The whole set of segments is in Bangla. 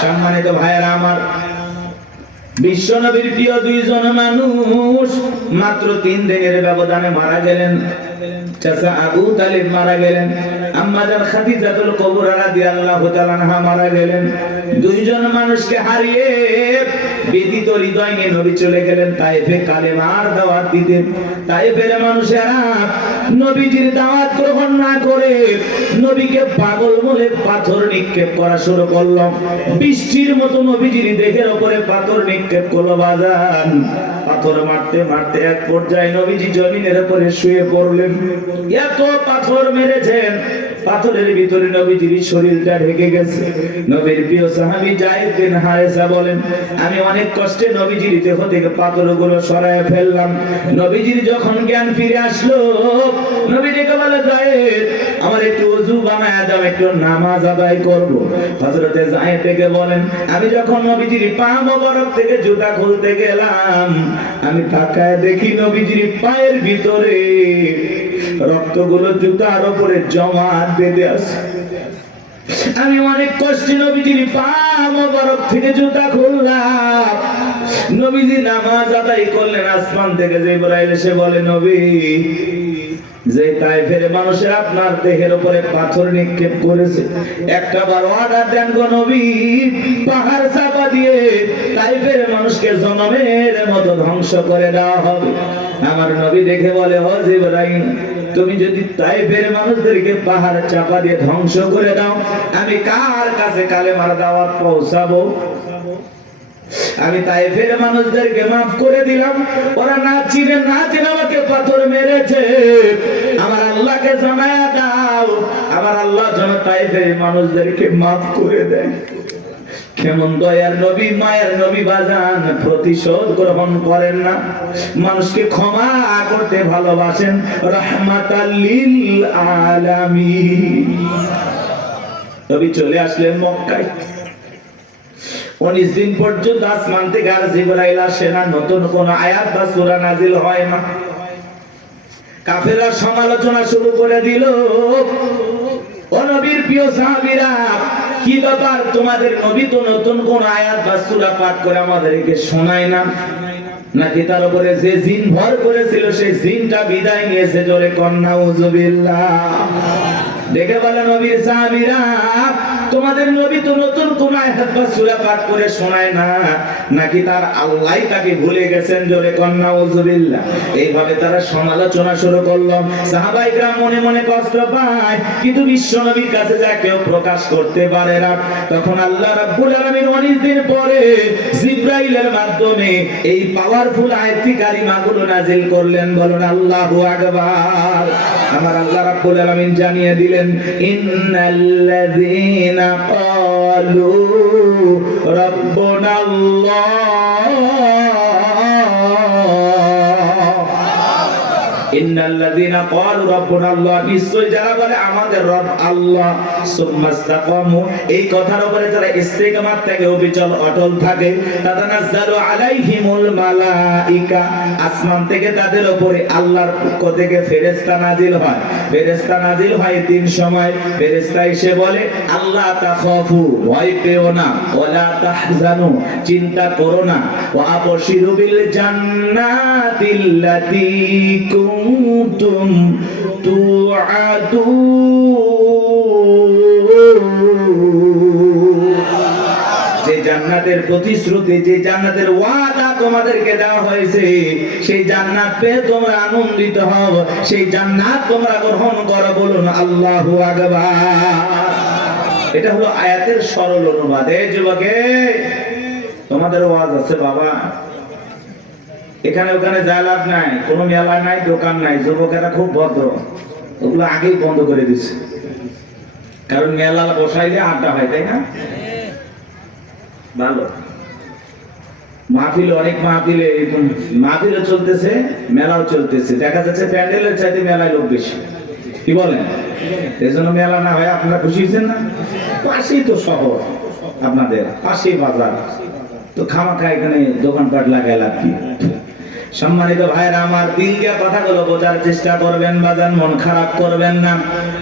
সম্মানিত ভাইয়েরা আমার, বিশ্ব নবীর প্রিয় দুইজন মানুষ মাত্র 3 দিনের ব্যবধানে মারা গেলেন। চাচা আবু তালিব মারা গেলেন, আম্মা জান খাদিজাতুল কুবরা রাদিয়াল্লাহু তাআলা আনহা মারা গেলেন। দুইজন মানুষকে হারিয়ে ব্যথিত হৃদয় নিয়ে নবী চলে গেলেন তায়েফে কালেমার দাওয়াত দিতে। তায়েফের মানুষেরা নবীজির দাওয়াত গ্রহণ না করে নবীকে পাগল বলে পাথর নিক্ষেপ করা শুরু করলো। বৃষ্টির মতো নবীজির দেহের উপরে পাথর নিক্ষেপ করলো। বাজান পাথর মারতে মারতে এক পর্যায়ে নবীজি জমিনের উপরে শুয়ে পড়লেন। এত পাথর মেরেছেন, পাথরের ভিতরে নবীজির শরীরটা ঢেকে গেছে। নবীর প্রিয় সাহাবী যায়েদ বিন হারেসা বলেন, আমি অনেক কষ্টে নবীজির দেহ থেকে পাথরগুলো সরায় ফেললাম। নবীজির যখন জ্ঞান ফিরে আসলো, নবী ডেকে বলে, যায়েদ আমার একটু ওযু বানায় দাও, একটু নামাজ আদায় করব। হযরতে যায়েদ ডেকে বলেন, আমি যখন নবীজির পা মোবারক থেকে জুতা খুলতে গেলাম, আমি তাকায় দেখি নবীজির পায়ের ভিতরে রক্তগুলো জুতার উপরে জমা বেঁধে আছে। আমি অনেক কষ্টে নবীজির পা মোবারক থেকে জুতা খুললাম। নবীজি নামাজ আদায় করলেন। আসমান থেকে জিবরাইল এসে বলে, নবী যে তায়েফের মানুষের আপনার দেহের উপরে পাথর নিক্ষেপ করেছে, একটা বার অর্ডার দেন গো নবী, পাহাড় চাপা দিয়ে তায়েফের মানুষকে জনমের মতো ধ্বংস করে দেওয়া হবে। আমার নবী দেখে বলে, ও জিবরাইল, তুমি যদি তায়েফের মানুষদেরকে পাহাড় চাপা দিয়ে ধ্বংস করে দাও, আমি কার কাছে কালেমার দাওয়াত পৌঁছাবো? আমি তায়েফের মানুষদেরকে মাফ করে দিলাম, ওরা না চিনে আমাকে পাথর মেরেছে, আমার আল্লাহকে জানায়া দাও, আমার আল্লাহ যেন তায়েফের মানুষদেরকে মাফ করে দেয়। কেমন দয়ার নবী, মায়ের নবী বাজান, প্রতিশোধ গ্রহণ করেন না, মানুষকে ক্ষমা করতে ভালোবাসেন। রাহমাতাল লিল আলামিন। নবী চলে আসলেন মক্কায়। 19 দিন পর্যন্ত আসমান থেকে আর জিবরাইল আসে না, নতুন কোন আয়াত বা সূরা নাজিল হয় না। কাফেররা সমালোচনা শুরু করে দিল, ও নবীর প্রিয় সাহাবীরা, কি ব্যাপার, তোমাদের নবী তো নতুন কোন আয়াত বা সূরা পাঠ করে আমাদেরকে শোনায় না, নাকি তার উপরে যে জিন ভর করেছিল সেই জিনটা বিদায় নিয়েছে? জোরে কন্যা উযুবিল্লাহ। দেখে বলে, নবীর সাহাবীরা, তোমাদের নবী তো নতুন কোন আয়াত বা সূরা পাঠ করে শোনায় না, নাকি তার আল্লাহই তাকে ভুলে গেছেন? জোরে কন্যা উযুবিল্লাহ। এইভাবে তারা সমালোচনা শুরু করলো। সাহাবায়ে কেরাম মনে মনে কষ্ট পায়, কিন্তু বিশ্ব নবীর কাছে যা কেউ প্রকাশ করতে পারে না। তখন আল্লাহ রাব্বুল আলামিন 19 দিন পরে জিবরাইলের মাধ্যমে এই পাওয়ারফুল আয়াতি কারিমাগুলো নাজিল করলেন। বলুন আল্লাহু আকবার। আমার আল্লাহ রাব্বুল আলামিন জানিয়ে দিলেন, ইন্নাল্লাযীনা ক্বালু রাব্বুনাল্লাহ, ইন্নাল্লাযীনা ক্বালু রাব্বুনাল্লাহ, নিশ্চয় যারা বলে আমাদের রব আল্লাহ, সুম্মাস্তাকামু, এই কথার উপরে যারা ইস্তিকামাত থাকে, অবিচল অটল থাকে, তাতানাজ্জালু আলাইহিমুল মালাইকা, আসমান থেকে তাদের উপরে আল্লাহর পক্ষ থেকে ফেরেশতা নাজিল হয়। ফেরেশতা নাজিল হয় 3 সময়। ফেরেশতা এসে বলে, আল্লাহ তাখাফু, ভয় পেও না, ওয়ালা তাহজানু, চিন্তা করো না, ওয়া আবশিরু বিল জান্নাতিল্লাতী কুনতুম তুআদুন, যে জান্নাতের প্রতিশ্রুতি, যে জান্নাতের ওয়াদা তোমাদেরকে দেওয়া হয়েছে, সেই জান্নাত পেয়ে তোমরা আনন্দিত হও, সেই জান্নাত তোমরা গ্রহণ করো। বলুন আল্লাহু আকবার। এটা হলো আয়াতের সরল অনুবাদ। এই যুবকে, তোমাদের ওয়াজ আছে বাবা, এখানে ওখানে যা লাভ নাই, কোনো মেলা নাই, দোকান নাই। যুবকেরা খুব ভদ্র, ওগুলো আগেই বন্ধ করে দিচ্ছে, কারণ মেলা বসাইলে আড্ডা হয়, তাই না? ভালো মাহফিল, অনেক মাহফিলে এরকম মাহফিলও চলতেছে, মেলাও চলতেছে, দেখা যাচ্ছে প্যান্ডেলের চাইতে মেলায় লোক বেশি। কি বলেন? এই জন্য মেলা না হয় আপনারা খুশি হয়েছেন না? পাশেই তো শহর, আপনাদের পাশেই বাজার, তো খামাখা এখানে দোকানপাট লাগায় লাভ কি? সম্মানিত ভাইরা আমার, দিল দিয়ে কথাগুলো বোঝার চেষ্টা করবেন, বাজান মন খারাপ করবেন না।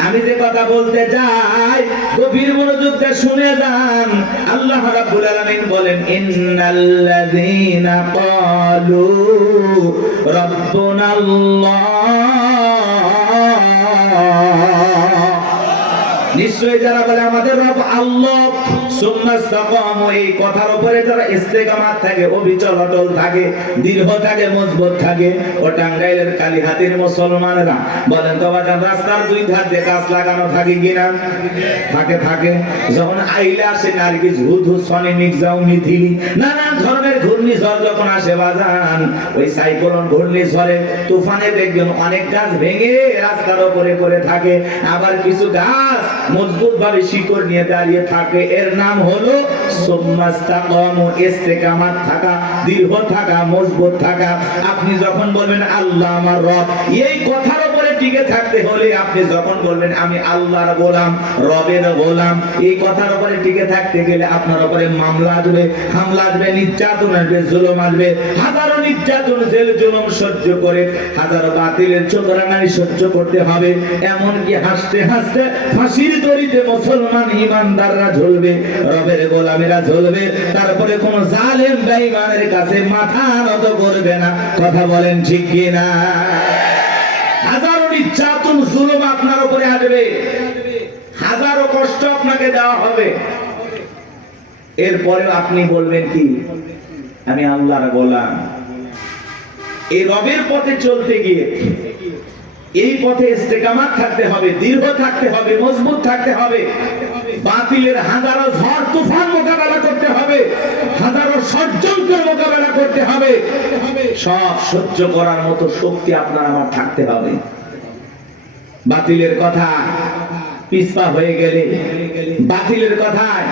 আমি যে কথা বলতে যাই গভীর মনোযোগ দিয়ে শুনে যান। আল্লাহ রাব্বুল আলামিন বলেন, ইন্নাল্লাযীনা ক্বালু রাব্বুনাল্লাহ, নিশ্চয়ই যারা বলে আমাদের রব আল্লাহ, সুম্মা ইসতাকামু, এই কথার উপরে যারা ইস্তেকামাত থাকে, অবিচল অটল থাকে, দৃঢ় থাকে, মজবুত থাকে। ও টাঙ্গাইলের কালীহাতির মুসলমানেরা বলেন তো বাজান, রাস্তার দুই ধার দিয়ে গাছ লাগানো থাকে কিনা? থাকে থাকে। যখন আইলে আসে নার্গিস, হুদু, সনি, মির্জাও, মিথিলি, নানা ধরনের ঘূর্ণিঝড় যখন আসে বাজান, ওই সাইক্লোন ঘূর্ণিঝড়ে তুফানে দেখবেন অনেক গাছ ভেঙে রাস্তার উপরে পড়ে থাকে, আবার কিছু গাছ মজবুত ভাবে শিকড় নিয়ে দাঁড়িয়ে থাকে। এর নাম হলো সুম্মাস্তাকামু, ইস্তেকামাত থাকা, দৃঢ় থাকা, মজবুত থাকা। আপনি যখন বলবেন আল্লাহ আমার রব, এই কথার উপরে টিকে থাকতে হলে আপনি যখন বলবেন আমি আল্লাহর গোলাম, রবের গোলাম, এই কথার উপরে টিকে থাকতে গেলে আপনার উপরে মামলা আসবে, হামলা আসবে, নির্যাতন আসবে, জুলুম আসবে। হাজারো নির্যাতন, জেল জুলুম সহ্য করে, হাজারো বাতিলের চোখরাঙানি সহ্য করতে হবে। এমনকি হাসতে হাসতে ফাঁসির দড়িতে মুসলমান ইমানদাররা ঝুলবে, রবের গোলামেরা ঝুলবে। তারপরে কোন জালেম বেঈমানের কাছে মাথা নত করবে না। কথা বলেন ঠিক কিনা? হাজারো নির্যাতন, জুলুম আপনার উপরে আসবে, হাজারো কষ্ট আপনাকে দেওয়া হবে। এরপরে আপনি বলবেন কি? আমি আল্লাহর গোলাম। এই রবের পথে চলতে গিয়ে এই পথে ইস্তেকামাত থাকতে হবে, দৃঢ় থাকতে হবে, মজবুত থাকতে হবে। বাতিলের হাজারো ঝড় তুফান মোকাবেলা করতে হবে, হাজারো ষড়যন্ত্রের মোকাবেলা করতে হবে। সব সহ্য করার মতো শক্তি আপনার আমার থাকতে হবে। বাতিলের কথা পিছপা হয়ে গেলে, বাতিলের কথায়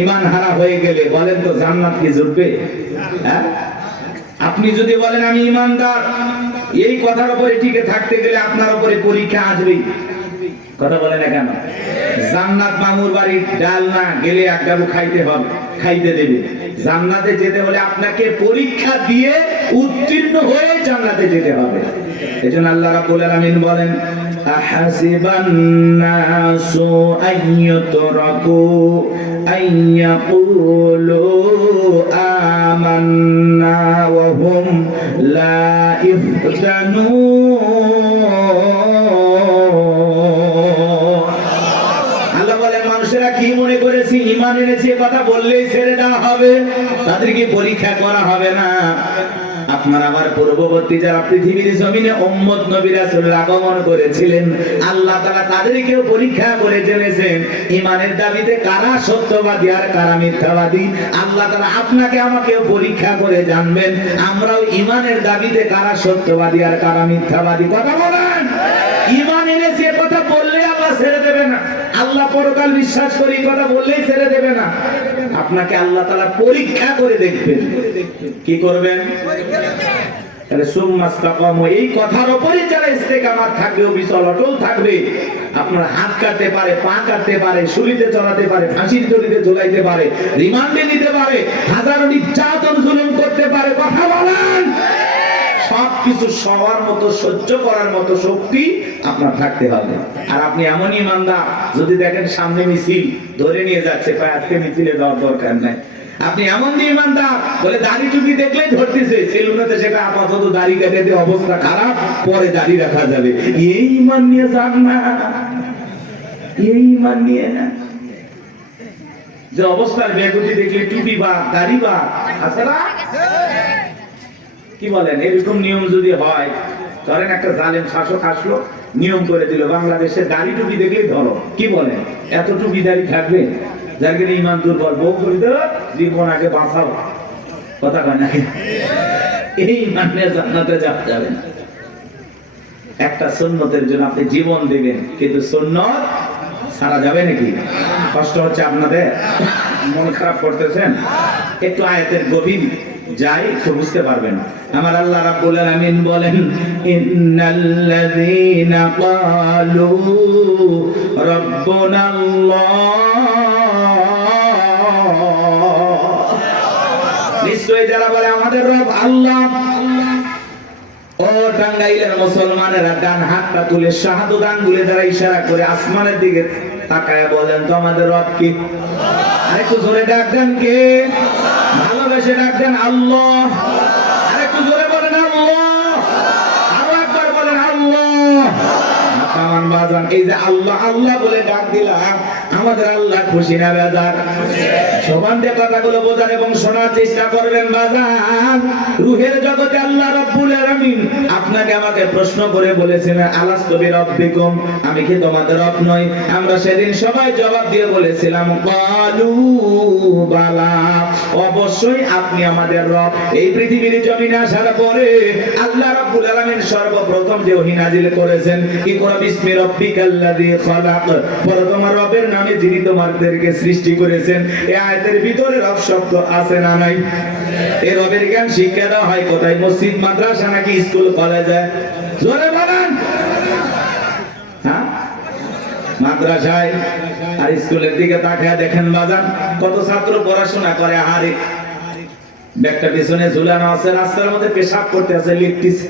ঈমান হারা হয়ে গেলে, বলেন তো জান্নাত কি জুটবে? হ্যাঁ? আপনি যদি বলেন আমি ঈমানদার, এই কথার উপরে টিকে থাকতে গেলে আপনার উপরে পরীক্ষা আসবেই। কথা বলে না কেন? জান্নাত মামুর বাড়ির ডাল না, গেলে এক ডাবু খাইতে হবে, খাইতে দেবে। জান্নাতে যেতে হলে আপনাকে পরীক্ষা দিয়ে উত্তীর্ণ হয়ে জান্নাতে যেতে হবে। এজন্য আল্লাহ রাব্বুল আলামিন বলেন, আহাসিবান নাসু আইয়ুতরাকু আইয়াকুলু আমান্না ওয়া হুম লা ইফতানুন। আল্লাহ বলেন, মানুষেরা কি মনে করেছে ঈমান এনেছে কথা বললেই ছেড়ে দেওয়া হবে, তাদেরকে পরীক্ষা করা হবে না। আপনার আমার পূর্ববর্তী যারা পৃথিবীর জমিনে উম্মত নবী রাসূলের আগমন করেছিলেন, আল্লাহ তাআলা তাদেরকেও পরীক্ষা করে জেনেছেন ঈমানের দাবিতে কারা সত্যবাদী আর কারা মিথ্যাবাদী। আল্লাহ তাআলা আপনাকে আমাকেও পরীক্ষা করে জানবেন আমরাও ঈমানের দাবিতে কারা সত্যবাদী আর কারা মিথ্যাবাদী। কথা বলেন, ঈমান এনেছে কথা বললে আল্লাহ ছেড়ে দেবে না। আল্লাহ পরকাল বিশ্বাস করি কথা বললেই ছেড়ে দেবে না। আপনাকে আল্লাহ তাআলা পরীক্ষা করে দেখবেন। কি করবেন? তাহলে সুম্মাস্তাকামু, এই কথার উপরে যারা ইস্তেকামাত থাকবে, অবিচল অটল থাকবে, আপনার হাত কাটতে পারে, পা কাটতে পারে, শুলিতে চড়াতে পারে, ফাঁসির দড়িতে ঝুলাইতে পারে, রিমান্ডে নিতে পারে, হাজারো নির্যাতন জুলুম করতে পারে। কথা বলেন, সবকিছু সবার মতো সহ্য করার মতো শক্তি আপনার থাকতে হবে। আর আপনি এমন ইমানদার, যদি দেখেন সামনে মিছিল ধরে নিয়ে যাচ্ছে, আজকে মিছিলে যাওয়ার দরকার নাই। আপনি এমন ইমানদার, বলে দাড়ি টুপি দেখলেই ধরতেছে, সেলুনেতে সেটা আপাতত দাড়ি কেটে দিয়ে অবস্থা খারাপ, পরে দাড়ি রাখা যাবে। এই ইমান নিয়ে যান না, এই ইমান নিয়ে না। যে অবস্থার বেগুটি দেখলে টুপি বা দাড়ি বা আছে না, কি বলেন? এরকম নিয়ম যদি হয়, ধরেন একটা জালেম শাসক আসলো, নিয়ম করে দিল বাংলাদেশের দাড়ি টুপি দেখলেই ধরো, কি বলেন? এত টুপি দাড়ি থাকবে? যার কিনা ইমান দুর্বল, বউ করে দেব, জীবন আগে বাঁচাও। কথা কয় নাকি? এই ইমান নিয়ে জান্নাতে যাবে না। একটা সুন্নতের জন্য আপনি জীবন দেবেন, কিন্তু সুন্নত সারা যাবে নাকি? কষ্ট হচ্ছে আপনাদের? মন খারাপ করতেছেন? একটু আয়াতের গভীর যাই তো বুঝতে পারবেন। আমার আল্লাহ রাব্বুল আলামিন বলেন, ইন্নাল্লাযীনা ক্বালু রাব্বুনাল্লাহ, নিশ্চয়ই যারা বলে আমাদের রব আল্লাহ, টাঙ্গাইলের মুসলমানেরা ডান হাতটা তুলে শাহাদাত আঙ্গুলে দ্বারা ইশারা করে আসমানের দিকে তাকায় বলেন তো আমাদের রব কি? আরেকটু জোরে ডাক দেন কে? ভালোবেসে ডাক দেন আল্লাহ। আরেকটু জোরে বলেন আল্লাহ। আরো একবার বলেন আল্লাহ। কামান বাজান, এই যে আল্লাহ আল্লাহ বলে ডাক দিলাম, আমাদের আল্লাহ খুশি না বেজার? সমান দিয়ে কথাগুলো বোঝার এবং শোনার চেষ্টা করবেন বাজান। রুহের জগতে আল্লাহ রাব্বুল আলামিন আপনাকে আমাকে প্রশ্ন করে বলেছেন আলাস্তু বিরাব্বিকুম, আমি কি তোমাদের রব নই? আমরা সেদিন সবাই জবাব দিয়ে বলেছিলাম ক্বালু বালা, অবশ্যই আপনি আমাদের রব। এই পৃথিবীর জমিনে আসার পরে আল্লাহ রাব্বুল আলামিন সর্বপ্রথম যে ওহী নাজিল করেছেন ইকরা বিসমি রাব্বিকাল্লাযী খালাক, বলো তোমার রবের নামে যিনি তোমাদেরকে সৃষ্টি করেছেন। এই আয়াতের ভিতরে রব শব্দ আছে না নাই? এই রবের জ্ঞান শিক্ষা দেওয়া হয় কোথায়? মসজিদ, মাদ্রাসা নাকি স্কুল কলেজে? জোরে বলেন। হ্যাঁ, মাদ্রাসায় আর স্কুলের দিকে তাকায় দেখেন বাজান, কত ছাত্র পড়াশোনা করে, আরে ব্যাগটা পিছনে ঝুলানো আছে, রাস্তার মধ্যে পেশাব করতে আছে, লিখতেছে।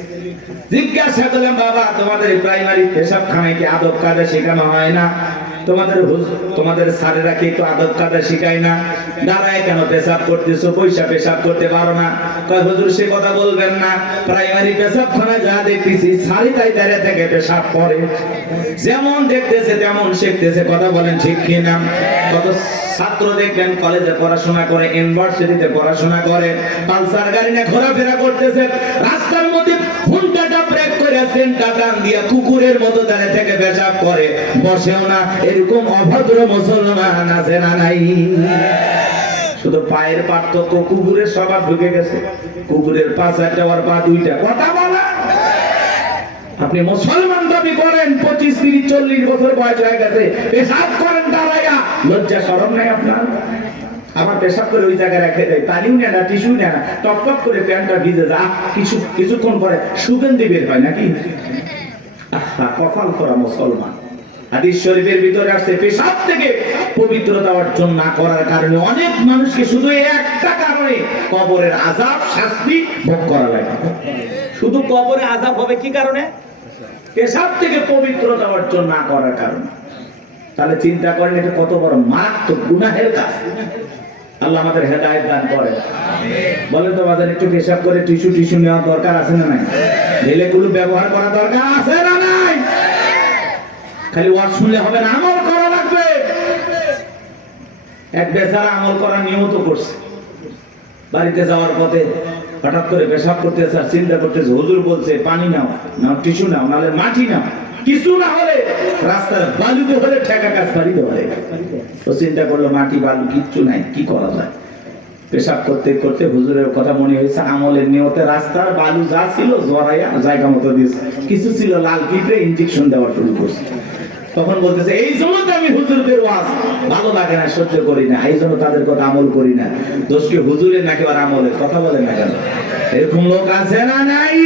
জিজ্ঞাসা করলাম বাবা তোমাদের প্রাইমারি পেশাব খানায় কি আদব কায়দা শেখানো হয় না? তোমাদের স্যারেরা কি একটু আদব কায়দা শিখায় না? দাঁড়ায় কেন পেশাব করতেছো? পয়সা পেশাব করতে পারো না? কয় হুজুর সে কথা বলবেন না, প্রাইমারি পেশাব খানায় যা দেখতেছি সারি তাই দাঁড়িয়ে থেকে পেশাব করে, যেমন দেখতেছে তেমন শিখতেছে। কথা বলেন ঠিক কিনা? কত ছাত্র দেখবেন কলেজে পড়াশোনা করে, ইউনিভার্সিটিতে পড়াশোনা করে, পালসার গাড়ি নিয়ে ঘোরাফেরা করতেছে, রাস্তার মধ্যে ঘন্টাটা ব্রেক করে সেন্টার টান দিয়ে কুকুরের মতো দাঁড়িয়ে থেকে পেশাব করে, বসেও না। এরকম অভদ্র মুসলমান আছে না নাই? শুধু পায়ের পার্থক্য, কুকুরের স্বভাব ঢুকে গেছে। কুকুরের পা চারটা আর পা দুইটা। কথা বলা, আপনি মুসলমান দাবি করেন, 25, 30, 40 বছর বয়স হয়ে গেছে, পেশাব করেন দাঁড়াইয়া, লজ্জা শরম নাই আপনার? আমার পেশাব করে ওই জায়গায় রেখে দেয়, পানিও নেয় না, টিস্যু নেয় না, টপ টপ করে প্যান্টটা ভিজে যা, কিছুক্ষণ পরে সুগন্ধি বের হয় নাকি? কপাল করা মুসলমান। হাদিস শরীফের ভিতরে আসছে পেশাব থেকে পবিত্রতা অর্জন না করার কারণে অনেক মানুষকে শুধু একটা কারণে কবরের আযাব, শাস্তি ভোগ করা লাগে। শুধু কবরে আযাব হবে কি কারণে? পেশাব থেকে পবিত্রতা অর্জন না করার কারণে। তাহলে চিন্তা করেন এটা কত বড় মারাত্মক গুনাহের কাজ। আল্লাহ আমাদের হেদায়েত দান করেন। বলেন তো বাজার একটু পেশাব করে টিস্যু নেওয়া দরকার আছে না নাই? ঢেলেগুলো ব্যবহার করা দরকার আছে না নাই? খালি ওয়াজ শুনলে হবে না, আমল করা লাগবে। এক বেচারা আমল করার নিয়ত করছে, বাড়িতে যাওয়ার পথে হঠাৎ করে পেশাব করতেছে, আর চিন্তা করতেছে হুজুর বলছে পানি নাও, নাও টিস্যু নাও, নাহলে মাটি নাও, কিছু না হলে রাস্তার বালুতে হলে ঠেকা কাজ পারিতে হলে। তো চিন্তা করলো মাটি বালু কিচ্ছু নাই, কি করা যায়? পেশাব করতে করতে হুজুরের কথা মনে হয়েছে, আমলের নিয়তে রাস্তার বালু যা ছিল জড়াইয়া জায়গা মতো দিয়েছে, কিছু ছিল লাল পিঁপড়ে, ইনজেকশন দেওয়া শুরু করছে। তখন বলতেছে এই জন্য তো আমি হুজুরদের ওয়াজ ভালো লাগে না, সহ্য করি না, এই জন্য তাদের কথা আমল করি না। দোষ কি হুজুরের নাকি আর আমলের? কথা বলেন না কেন? এরকম লোক আছে না নাই?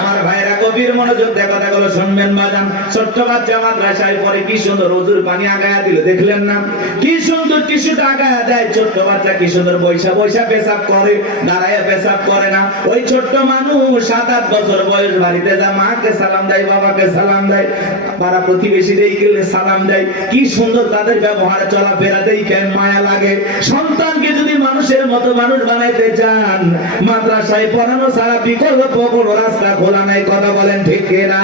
আমার ভাইরা গভীর মনোযোগ দিয়ে কথাগুলো শুনবেন বাজান। ছোট্ট বাচ্চা মাদ্রাসায় পড়ে, কি সুন্দর হুজুর পানি আগায়া দিল, দেখলেন না? কি সুন্দর টিস্যুটা আগায়া দেয়। ছোট্ট বাচ্চা কি সুন্দর বৈশা পেশাব করে, দাঁড়ায় পেশাব করে না। ওই ছোট্ট মানুষ 7-8 বছর বয়স বাড়িতে যা মাকে সালাম দেয়, বাবাকে সালাম দেয়, পাড়া প্রতিবেশী দেখলে সালাম দেয়। কি সুন্দর তাদের ব্যবহার, চলাফেরা দেখে মায়া লাগে। সন্তানকে যদি মানুষের মতো মানুষ বানাইতে চান, মাদ্রাসায় পড়ানো ছাড়া বিকল্প কোনো রাস্তা খোলা নাই। কথা বলেন ঠিক না?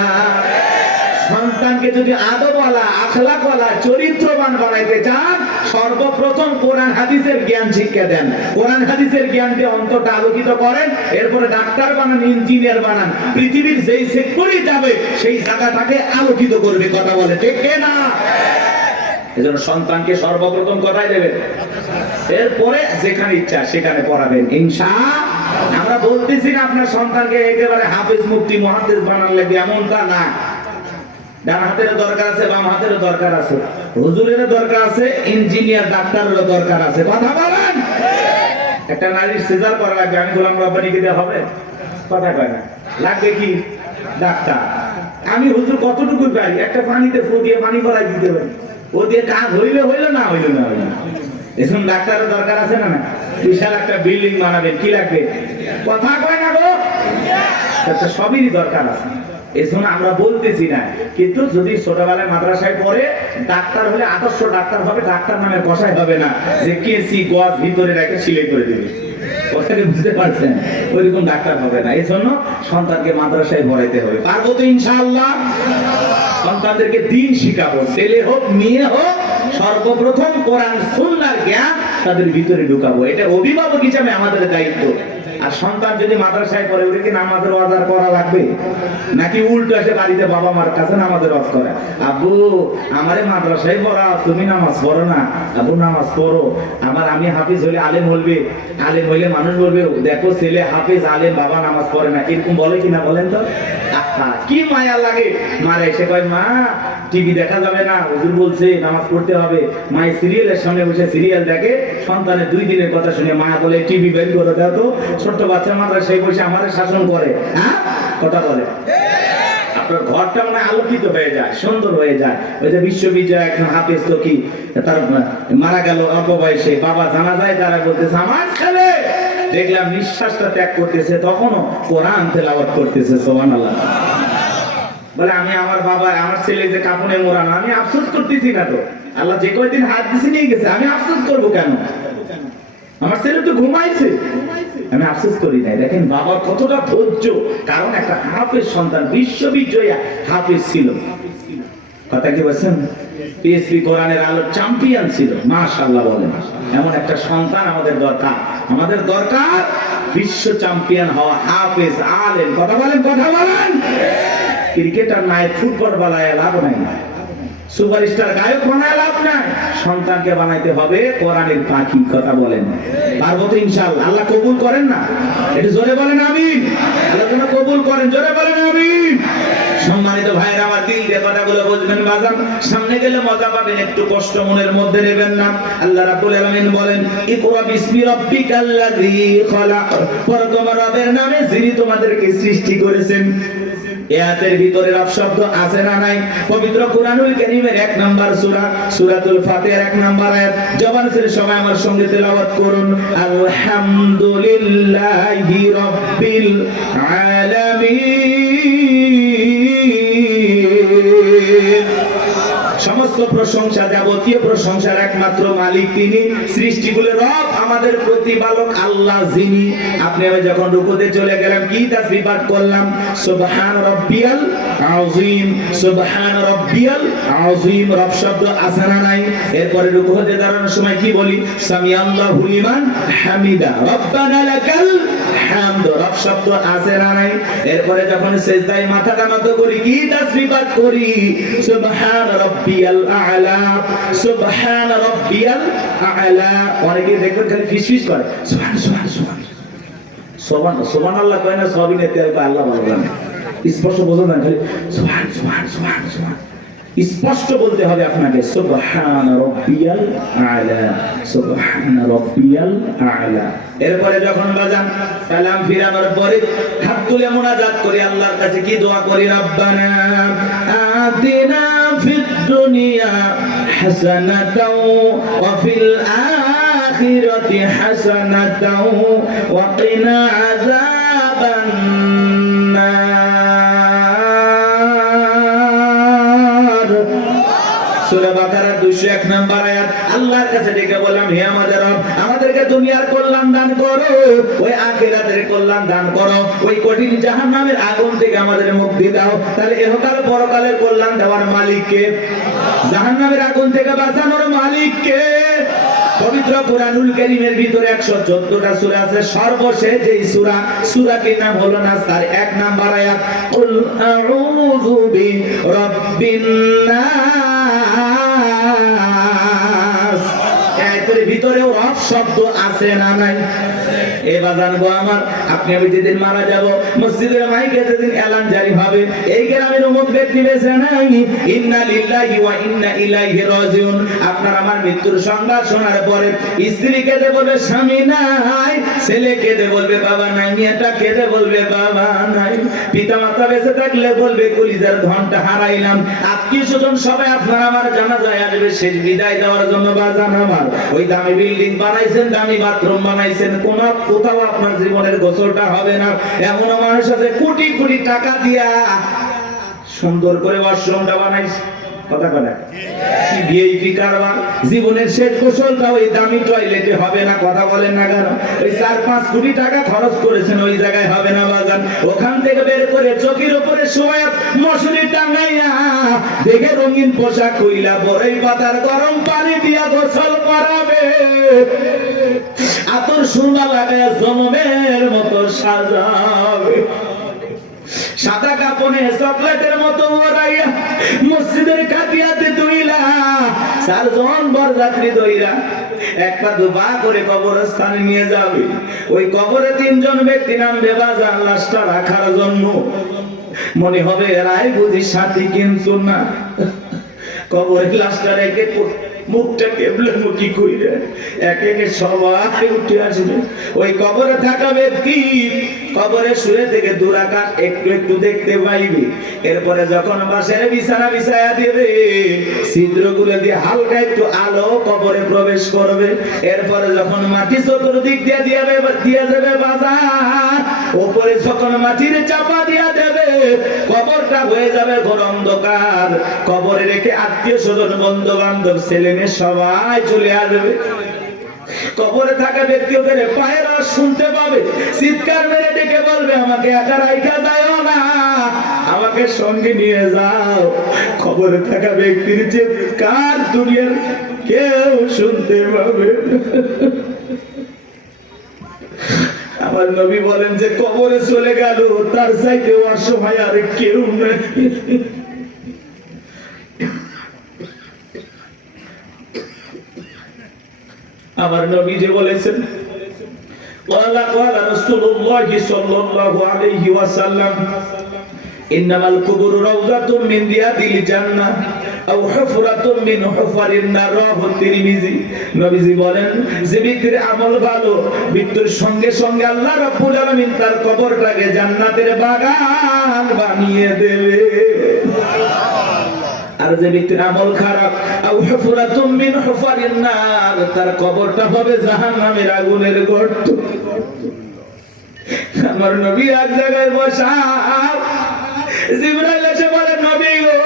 সন্তানকে যদি আদবওয়ালা, আখলাকওয়ালা, চরিত্রবান বানাইতে চান, সর্বপ্রথম কোরআন হাদিসের জ্ঞান শিক্ষা দেন। কোরআন হাদিসের জ্ঞান দিয়ে অন্তরটা আলোকিত করেন, এরপরে ডাক্তার বানান, ইঞ্জিনিয়ার বানান। পৃথিবীর যেই সেক্টরে যাবে সেই জায়গাটাকে আলোকিত করবে। কথা বলে ঠিক না? এজন্য সন্তানকে সর্বপ্রথম কথাই দেবেন, এরপরে যেখানে ইচ্ছা সেখানে পড়াবেন ইনশাআল্লাহ। আমরা বলতেছি না আপনার সন্তানকে একেবারে হাফেজ, মুফতি, মুহাদ্দিস বানান লাগবে, এমনটা না। ডান হাতেরও দরকার আছে, বাম হাতেরও দরকার আছে, হুজুরেরও দরকার আছে, ইঞ্জিনিয়ার ডাক্তারেরও দরকার আছে। কথা বলেন। একটা নারীর সিজার করা লাগবে, আমি গোলাম রব্বানিকে দেওয়া হবে? কথা কয় না। লাগবে কি? ডাক্তার। আমি হুজুর কতটুকু পারি, একটা পানিতে ফু দিয়ে পানি করাই দিতে পারি, ও দিয়ে কাজ হইলে হইলো, না হইলো না হইলো। এরকম ডাক্তারের দরকার আছে না? বিশাল একটা বিল্ডিং বানাবেন, কি লাগবে? কথা কয় না গো। তাতে সবই দরকার আছে। এজন্য আমরা বলতেছি না, কিন্তু যদি ছোটবেলায় মাদ্রাসায় পড়ে ডাক্তার হলে আদর্শ ডাক্তার হবে, ডাক্তার নামে কষাই হবে না যে কেসি গজ ভিতরে রেখে সিলাই করে দিবে, কথাকে বুঝতে পারছেন? ওইরকম ডাক্তার হবে না। এই জন্য সন্তানকে মাদ্রাসায় পড়াইতে হবে। পারবো তো ইনশাআল্লাহ? সন্তানদেরকে দিন শিখাবো, ছেলে হোক মেয়ে হোক, সর্বপ্রথম কোরআন সুন্নাহর জ্ঞান তাদের ভিতরে ঢুকাবো। এটা অভিভাবক হিসাবে আমাদের দায়িত্ব। আর সন্তান যদি মাদ্রাসায় পড়ে, ওরে কি নামাজের ওয়াজ করা লাগবে নাকি উল্টো এসে বাড়িতে বাবা মার কাছে নামাজের ওয়াজ করে? আব্বু আমারে মাদ্রাসায় পড়াও, তুমি নামাজ পড়ো না। আব্বু নামাজ পড়ো, আমি হাফিজ হলে আলেম বলবে, আলেম হইলে মানুষ বলবে দেখো ছেলে হাফিজ আলেম, বাবা নামাজ পড়ে না। এরকম বলে কিনা বলেন তো? কি মায়া লাগে। মারা এসে কয় মা টিভি দেখা যাবে না, হুজুর বলছে নামাজ পড়তে হবে। মায়ের সিরিয়ালের সামনে বসে সিরিয়াল দেখে, সন্তানের 2 দিনের কথা শুনে মা বলে টিভি বের করে দাও তো। ছোট্ট বাচ্চা মারা সেই বসে আমাদের শাসন করে, হ্যাঁ কথা বলে। আপনার ঘরটা মানে আলোকিত হয়ে যায়, সুন্দর হয়ে যায়। ওই যে বিশ্ববিদ্যালয় একজন হাফেজ তো কি তার মারা গেল অল্প বয়সে, বাবা জানা যায়, তারা বলতেছে আমার ছেলে দেখলাম নিঃশ্বাসটা ত্যাগ করতেছে, তখনও কোরআন তেলাওয়াত করতেছে। সুবহানাল্লাহ। বলে আমি আমার বাবা আমার ছেলে যে কাফনে মোড়ানো, আমি আফসোস করতেছি না তো, আল্লাহ যে কয়দিন হাত দিছে নিয়ে গেছে, আমি আফসোস করব কেন? আমার ছেলে তো ঘুমাইছে, আমি আফসোস করি নাই। দেখেন বাবার কতটা ধৈর্য, কারণ একটা হাফেজ সন্তান, বিশ্ববিদ্যালয়ে হাফেজ ছিল, কথা কি বলছেন? পিএসপি কোরআনের আলো চ্যাম্পিয়ন ছিল, মাশাআল্লাহ বলেন। এমন একটা সন্তান আমাদের দরকার। আমাদের দরকার বিশ্ব চ্যাম্পিয়ন হওয়া হাফেজ আলেম, কথা বলেন, কথা বলেন। ক্রিকেটার নাই, ফুটবল বানায় লাভ নাই, সুপারস্টার গায়ক বানায় লাভ নাই। সন্তানকে বানাইতে হবে কোরআনের পাখি, কথা বলেন। পারবো তো ইনশাআল্লাহ? আল্লাহ কবুল করেন না? একটু জোরে বলেন আমিন। আল্লাহ যেন কবুল করেন, জোরে বলেন আমিন। সম্মানিত ভাইরা আমার, দিল দিয়ে কথাগুলো বুঝবেন বাজান, সামনে গেলে মজা পাবেন, একটু কষ্ট মনের মধ্যে নেবেন না। আল্লাহ রাব্বুল আলামিন বলেন ইকরা বিসমি রাব্বিকাল্লাযী খলাক, পড়ো তোমার রবের নামে যিনি তোমাদেরকে সৃষ্টি করেছেন। আয়াতের ভিতরে রব শব্দ আছে না নাই? পবিত্র কুরআনুল কারীমের 1 নাম্বার সূরা সূরাতুল ফাতিহার 1 নাম্বার আয়াত। জবান ছেড়ে সবাই আমার সঙ্গে তেলাওয়াত করুন, আলহামদুলিল্লাহি রাব্বিল আলামিন। সমস্ত প্রশংসা, যাবতীয় প্রশংসার একমাত্র মালিক তিনি, সৃষ্টিগুলোর রব, আমাদের প্রতিপালক আল্লাহ যিনি। আপনি আমি যখন রুকুতে চলে গেলাম কি তাসবিহ পাঠ করলাম? সুবহান রাব্বিয়াল আযীম, সুবহান রাব্বিয়াল আযীম। রব শব্দ আছে না নাই? এরপরে রুকুতে দাঁড়ানোর সময় কি বলি? সামিআল্লাহু লিমান হামিদা, রব্বানা লাকাল হামদ। রব শব্দ আছে না নাই? এরপরে যখন সিজদায় মাথাটা নত করি কি তাসবিহ পাঠ করি? সুবহান রাব্বিয়াল আ'লা, সুবহান রাব্বিয়াল আ'লা। অনেকে দেখবেন খালি ফিসফিস করে, সুবহান সুবহান সুবহান সুবহান সুবহানাল্লাহ কয় না, সবই নেতে কয় আল্লাহ ভালো জানে। স্পষ্ট বোঝেন না, খালি সুবহান সুবহান সুবহান সুবহান স্পষ্ট বলতে হবে আপনাকে, সুবহান রাব্বিয়াল আ'লা, সুবহান রাব্বিয়াল আ'লা। এরপরে যখন বাজান সালাম ফিরানোর পরে হাত তুলে মুনাজাত করি, আল্লাহর কাছে কি দোয়া করি? রব্বানা আতিনা ফিদ দুনিয়া হাসানাতাও ওয়া ফিল আখিরাতি হাসানাতাও ওয়া কিনা আযাবান নার। সূরা বাকারা 201 নাম্বার আয়াত। আল্লাহর কাছে ডেকে বললাম, হে আমাদের রব, আমাদেরকে দুনিয়ার কল্যাণ দান করো, ওই আখিরাতের কল্যাণ দান করো, ওই কঠিন জাহান্নামের আগুন থেকে আমাদের মুক্তি দাও। তাহলে ইহকাল পরকালের কল্যাণ দেওয়ার মালিক কে? জাহান্নামের আগুন থেকে বাঁচানোর মালিক কে? পবিত্র কুরআনুল কারীমের ভিতরে 114টা সূরা আছে, সর্বশেষ যেই সূরাটির নাম হলো নাস, তার 1 নাম্বার আয়াত, কুল আউযু বিরাব্বিন নাস। এর ভিতরেও রব শব্দ আছে না নাই? এবার জানবো আমার, আপনি আমি যেদিন মারা যাব, মসজিদের মাইকে যেদিন এলান জারি হবে, এই গ্রামের অমুক ব্যক্তি বেঁচে নাই, ইন্না লিল্লাহি ওয়া ইন্না ইলাইহি রাজিউন। আপনার আমার মৃত্যুর সংবাদ শোনার পরে স্ত্রী কেঁদে বলবে স্বামী নাই, ছেলে কেঁদে বলবে বাবা নাই, মেয়েটা কেঁদে বলবে বাবা নাই, পিতা মাতা বেঁচে থাকলে বলবে কলিজার ধনটা হারাইলাম। আত্মীয় স্বজন সবাই আপনার আমার জানাজায় আসবে শেষ বিদায় দেওয়ার জন্য। বাজান আমার, ওই দামি বিল্ডিং বানাইছেন, দামি বাথরুম বানাইছেন, কোথাও আপনার জীবনের গোসলটা হবে না। এমনও মানুষ আছে কোটি কোটি টাকা দিয়া সুন্দর করে ওয়াশরুমটা বানাইছে। কথা কথা কি ভিআইপি কারবার, জীবনের শেষ গোসলটা ওই দামি টয়লেটে হবে না। কথা বলেন না কেন? ওই 4-5 কোটি টাকা খরচ করেছেন, ওই জায়গায় হবে না বাজান। ওখান থেকে বের করে চকির উপরে শোয়া মশারি টাঙাইয়া দেখে রঙিন পোশাক কইলা বড়ই পাতার গরম পানি দিয়া গোসল করাবে, আতর সুন্দর লাগায় জনমের মতো সাজাবে, সাদা কাপড়ে চকলেটের মতো ওরাইয়া মসজিদের কাটিয়াতে দুইলা 4 জন বরযাত্রী দইরা একটা দুবা করে কবরস্থানে নিয়ে যাবে। ওই কবরে 3 জন ব্যক্তি নামবে বাজার লাশটা রাখার জন্য। মনে হবে এরাই বুঝি সাথী, কিন্তু না, কবরের লাশটা রেখে মুখটা কেবলে মুখি কইরে এক একে সবাই উঠে আসবে। ওই কবরে থাকা ব্যক্তি কবরে শুয়ে থেকে দুরাকাত একটু একটু দেখতে পাইবে। এরপরে যখন বাসের বিছানা বিছায়া দিবে, ছিদ্রগুলো দিয়ে হালকা একটু আলো কবরে প্রবেশ করবে। এরপরে যখন মাটি চতুর্দিক দিয়ে দিয়ে যাবে বাজার, উপরে যখন মাটির চাপা দিয়া দেবে, কবরটা হয়ে যাবে ঘোর অন্ধকার। কবরে রেখে আত্মীয় স্বজন বন্ধু বান্ধব ছেলে মেয়ে সবাই চলে আসবে। কবরে থাকা ব্যক্তি ওদের পায়ের আওয়াজ শুনতে পাবে, চিৎকার মেরে ডেকে বলবে আমাকে একা রাইখা দাও না, আমাকে সঙ্গে নিয়ে যাও। কবরে থাকা ব্যক্তির চিৎকার দুনিয়ার কেউ শুনতে পাবে। আমার নবী বলেন যে কবরে চলে গেল তার চাইতে অসহায় আর কেউ নেই। আমার নবী যে বলেছেন ওয়ালা ওয়ালা রাসূলুল্লাহ সাল্লাল্লাহু আলাইহি ওয়াসাল্লাম ইন্নামাল কুবুরু রাউযাতুম মিন রিয়াদিল জান্নাহ আও হুফরাতুম মিন হুফারিন নার। রাহু তিরমিজি। নবীজি বলেন যে ব্যক্তির আমল ভালো, মৃত্যুর সঙ্গে সঙ্গে আল্লাহ রাব্বুল আলামিন তার কবরটাকে জান্নাতের বাগান বানিয়ে দেবে। আর যে ব্যক্তির আমল খারাপ, আও হুফরাতুম মিন হুফারিন নার, তার কবরটা হবে জাহান্নামের আগুনের গর্ত। আমার নবী এক জায়গায় বসা, জিবরাইল এসে বলে নবী গো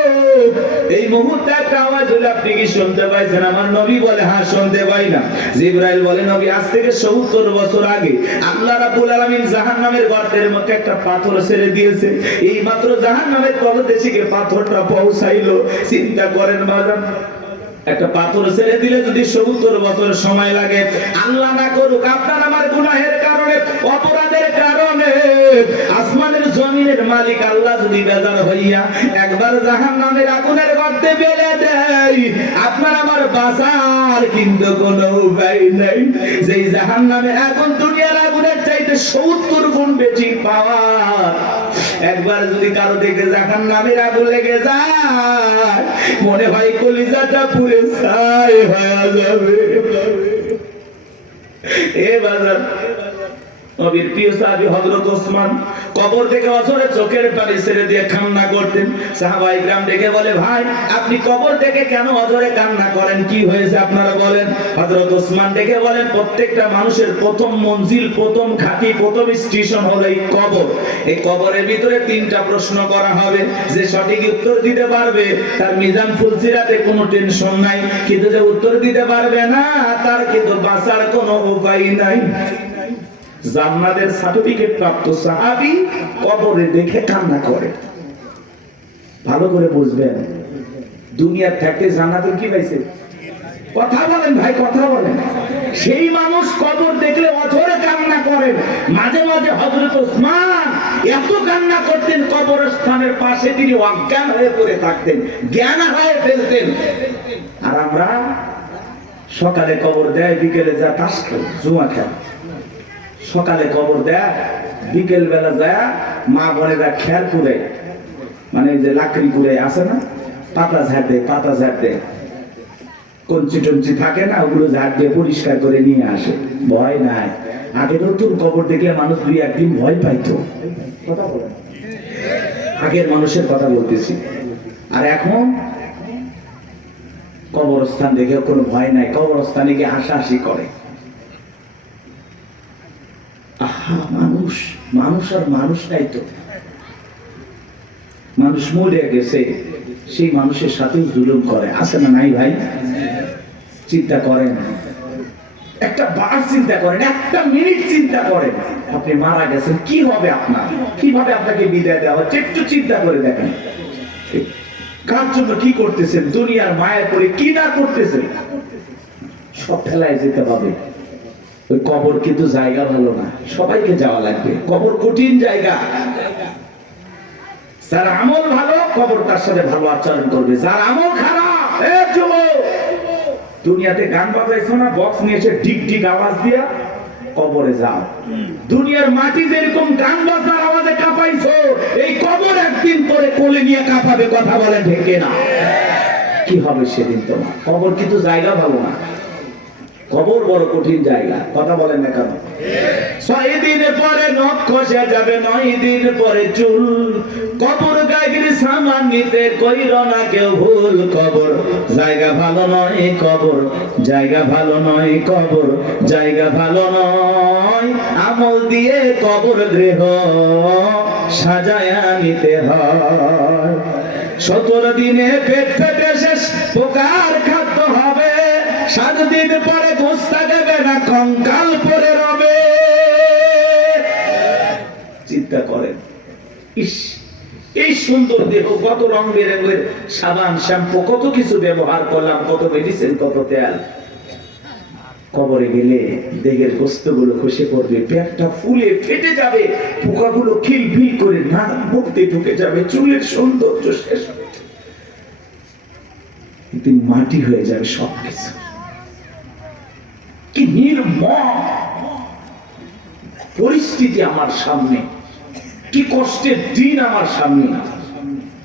এই মুহূর্তে একটা আওয়াজ হলো, আপনি কি শুনতে পাইছেন? আমার নবী বলে হ্যাঁ শুনতে পাই না। জিবরাইল বলে নবী আজ থেকে 70 বছর আগে আল্লাহ রাব্বুল আলামিন জাহান্নামের গর্তের মধ্যে একটা পাথর ছেড়ে দিয়েছে, এই মাত্র জাহান্নামের তলদেশে গিয়ে পাথরটা পৌঁছাইলো। চিন্তা করেন বাজান, একটা পাথর ছেড়ে দিলে যদি 70 বছর সময় লাগে, আল্লাহ না করুক আপনার আমার গুনাহের কারণে, অপরাধের কারণে আসমানের জমিনের মালিক আল্লাহ যদি বেজার হইয়া একবার জাহান্নামের আগুনের গর্তে ফেলে দেয়, আপনার আমার বাঁচার কিন্তু কোনো উপায় নাই। যেই জাহান্নামে আগুন দুনিয়ার আগুনের চাইতে 70 গুণ বেশি পাওয়ার। একবার যদি কারো দিকে জাহান্নামের আগুন লেগে যায়, মনে হয় কলিজাটা পুড়ে ছাই হয়ে যাবে। এ বাজার নবীর প্রিয় সাহাবী হযরত ওসমান কবর থেকে অঝরে চোখের পানি ছেড়ে দিয়ে কান্না করতেন। সাহাবায়ে কিরাম ডেকে বলে ভাই আপনি কবর থেকে কেন অঝরে কান্না করেন, কি হয়েছে আপনারা বলেন? হযরত ওসমান ডেকে বলেন প্রত্যেকটা মানুষের প্রথম মঞ্জিল, প্রথম ঘাঁটি, প্রথম স্টেশন হলো এই কবর। এই কবরের ভিতরে 3টা প্রশ্ন করা হবে, যে সঠিক উত্তর দিতে পারবে তার মিজান ফুলসিরাতে কোনো টেনশন নাই, কিন্তু যে উত্তর দিতে পারবে না তার কিন্তু বাঁচার কোনো উপায় নাই। জান্নাতের সার্টিফিকেট প্রাপ্ত সাহাবী কবরে দেখে কান্না করে। ভালো করে বুঝবেন, দুনিয়ার থাকতে জান্নাতের কি পাইছে? কথা বলেন ভাই, কথা বলেন। সেই মানুষ কবর দেখলে অঝরে কান্না করেন। মাঝে মাঝে হযরত ওসমান এত কান্না করতেন, কবরস্থানের পাশে তিনি অজ্ঞান হয়ে পড়ে থাকতেন, জ্ঞান হারিয়ে ফেলতেন। আর আমরা সকালে কবর দেয়, বিকেলে যা তাস খেলে, জুয়া খেলে। সকালে কবর দেয়া, বিকেল বেলা যায় মা বোনেরা খেয়াল করে, মানে যে লাকড়ি করে আসে না, পাতা ঝাড় দেয়, পাতা ঝাড় দেয়, কঞ্চি টঞ্চি থাকে না, ওগুলো ঝাড় দিয়ে পরিষ্কার করে নিয়ে আসে। ভয় নাই। আগে নতুন কবর দেখলে মানুষ 2-1 দিন ভয় পাইতো। কথা বলেন, আগের মানুষের কথা বলতেছি। আর এখন কবরস্থান দেখে কোনো ভয় নাই, কবরস্থানে গিয়ে হাসাহাসি করে। আহা, মানুষ মানুষ আর মানুষ নাই তো, মানুষ মরে গেছে, সেই মানুষের সাথে জুলুম করে, আছে না নাই ভাই? চিন্তা করেন, একটা বার চিন্তা করেন, একটা মিনিট চিন্তা করেন, আপনি মারা গেছেন, কি হবে আপনার, কিভাবে আপনাকে বিদায় দেওয়া হচ্ছে, একটু চিন্তা করে দেখেন। কার জন্য কি করতেছেন, দুনিয়ার মায়ের পরে কি না করতেছেন, সব ফেলায় যেতে হবে। ওই কবর কিন্তু জায়গা ভালো না, সবাইকে যাওয়া লাগবে, কবর কঠিন জায়গা। যার আমল ভালো, কবর তার সাথে ভালো আচরণ করবে, যার আমল খারাপ, দুনিয়াতে গান বাজাইছো না, বক্স নিয়ে এসে ঢিক ঢিক আওয়াজ দিয়া কবরে যাও। দুনিয়ার মাটি যেরকম গান বাজার আওয়াজে কাঁপাইছো, এই কবর একদিন পরে কোলে নিয়ে কাঁপাবে, কথা বলে ঢেকে না। কি হবে সেদিন তোমার? কবর কিন্তু জায়গা ভালো না, কবর বড় কঠিন জায়গা, কথা বলেন না কেন? 6 দিন পরে নখ খসে যাবে, 9 দিন পরে চুল, কবর গায়ের সামান নিতে কইর না কেউ ভুল। কবর জায়গা ভালো নয়, কবর জায়গা ভালো নয়, কবর জায়গা ভালো নয়। আমল দিয়ে কবর গৃহ সাজায়া নিতে হয়। 17 দিনে পেট ফেটে শেষ পোকার খাদ্য হবে, 7 দিন পরে গোস্তা দেবে না, কঙ্কাল পরে রবে। চিন্তা করেন, ইস, এই সুন্দর দেহ, কত রং বেরঙের সাবান শ্যাম্পু, কত কিছু ব্যবহার করলাম, কত মেডিসিন, কত তেল, কবরে গেলে দেহের গোস্তগুলো খসে পড়বে, পেটটা ফুলে ফেটে যাবে, পোকাগুলো খিলফিল করে নাক মুখতে ঢুকে যাবে, চুলের সৌন্দর্য শেষ হবে, একদিন মাটি হয়ে যাবে সবকিছু। কি নির্মম পরিস্থিতি আমার সামনে, কি কষ্টের দিন আমার সামনে।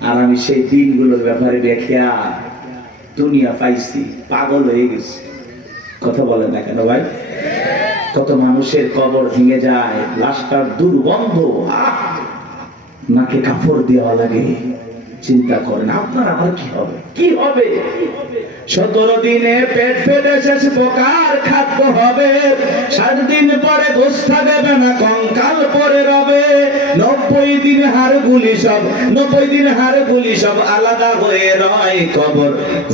আর আমি সেই দিনগুলোর ব্যাপারে দেখিয়া দুনিয়া পাইছি, পাগল হয়ে গেছি, কথা বলেন না কেন ভাই? কত মানুষের কবর ভেঙে যায়, লাশটার দুর্গন্ধ, নাকে কাপড় দেওয়া লাগে। চিন্তা করেন আপনার আমার কি হবে, কি হবে? 17 দিনে পেট ফেটে শেষ পোকার খাদ্য হবে, 7 দিন পরে গোস্তা দেবে না, কঙ্কাল পরে রবে। 90 দিন হাড়গুলি সব, 90 দিন হাড়গুলি সব আলাদা হয়ে রয়। কবর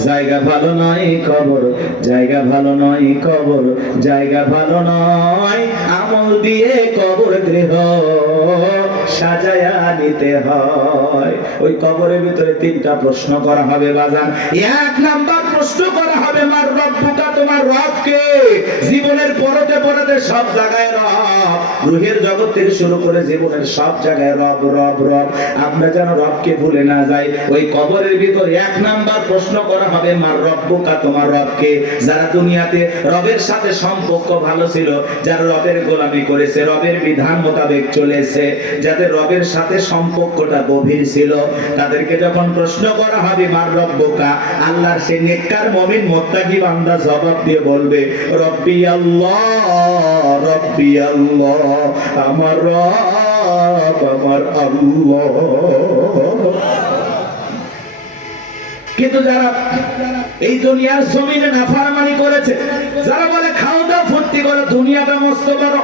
জায়গা ভালো নয়, কবর জায়গা ভালো নয়, কবর জায়গা ভালো নয়। আমল দিয়ে কবর গৃহ সাজায়া নিতে হয়। ওই কবরের ভিতরে 3টা প্রশ্ন করা হবে বাজান। 1 নাম্বার প্রশ্ন করা হবে, মার রব্বুকা, তোমার রব কে? জীবনের পরতে পরতে সব জায়গায় রব, রুহের জগৎ থেকে শুরু করে জীবনের সব জায়গায় রব রব রব। আমরা যেন রবকে ভুলে না যাই। ওই কবরের ভিতরে 1 নাম্বার প্রশ্ন করা হবে, মার রব্বুকা, তোমার রব কে? যারা দুনিয়াতে রবের সাথে সম্পর্ক ভালো ছিল, যারা রবের গোলামি করেছে, রবের বিধান মোতাবেক চলেছে, যাদের রবের সাথে সম্পর্কটা গভীর ছিল, তাদেরকে যখন প্রশ্ন করা হবে মার রব্বুকা, আল্লাহর সেই নেককার মুমিন মুত্তাকি বান্দা জবাব দিয়ে বলবে, রব্বি আল্লাহ, রব্বি আল্লাহ, আমার রব আমার আল্লাহ। কিন্তু যারা এই দুনিয়ার জমিনে নাফরমানি করেছে, যারা বলে খাও দাও ফুর্তি করো, দুনিয়াটা মস্ত বড়,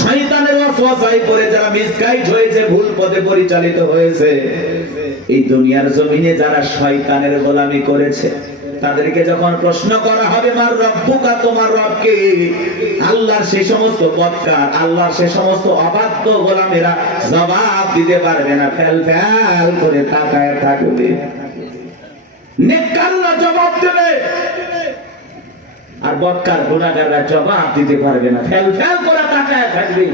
শয়তানের ওয়াসওয়াসায় পড়ে যারা মিসগাইড হয়েছে, ভুল পথে পরিচালিত হয়েছে, এই দুনিয়ার জমিনে যারা শয়তানের গোলামি করেছে, তাদেরকে যখন প্রশ্ন করা হবে মার রব্বুকা, তোমার রব কে? আল্লাহর সেই সমস্ত বদকার, আল্লাহর সেই সমস্ত অবাধ্য গোলামেরা জবাব দিতে পারবে না, ফেল ফেল করে তাকায় থাকবে। নেককাররা জবাব দেবে, আর বদকার গুনাহগাররা জবাব দিতে পারবে না, ফেল ফেল করে তাকায় থাকবে।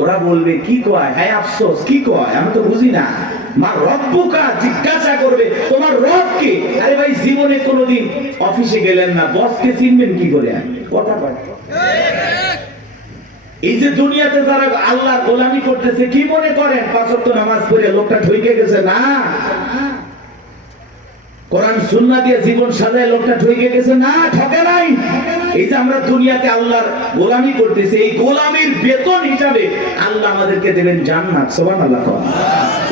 ওরা বলবে কি কয়, হ্যাঁ আফসোস, কি কয় আমি তো বুঝি না। মা রব্বুকা জিজ্ঞাসা করবে তোমার রব কে? আরে ভাই, জীবনে কোনোদিন অফিসে গেলেন না, বসকে চিনবেন কি করে? কথা কয়। এই যে দুনিয়াতে যারা আল্লাহর গোলামি করতেছে, কি মনে করেন 5 ওয়াক্ত নামাজ পড়ে লোকটা ঠকে গেছে? না, কোরআন সুন্নাহ দিয়ে জীবন সাজায় লোকটা ঠকে গেছে? না, ঠকে নাই। এই যে আমরা দুনিয়াতে আল্লাহর গোলামি করতেছি, এই গোলামির বেতন হিসাবে আল্লাহ আমাদেরকে দেবেন জান্নাত। সুবহানাল্লাহ।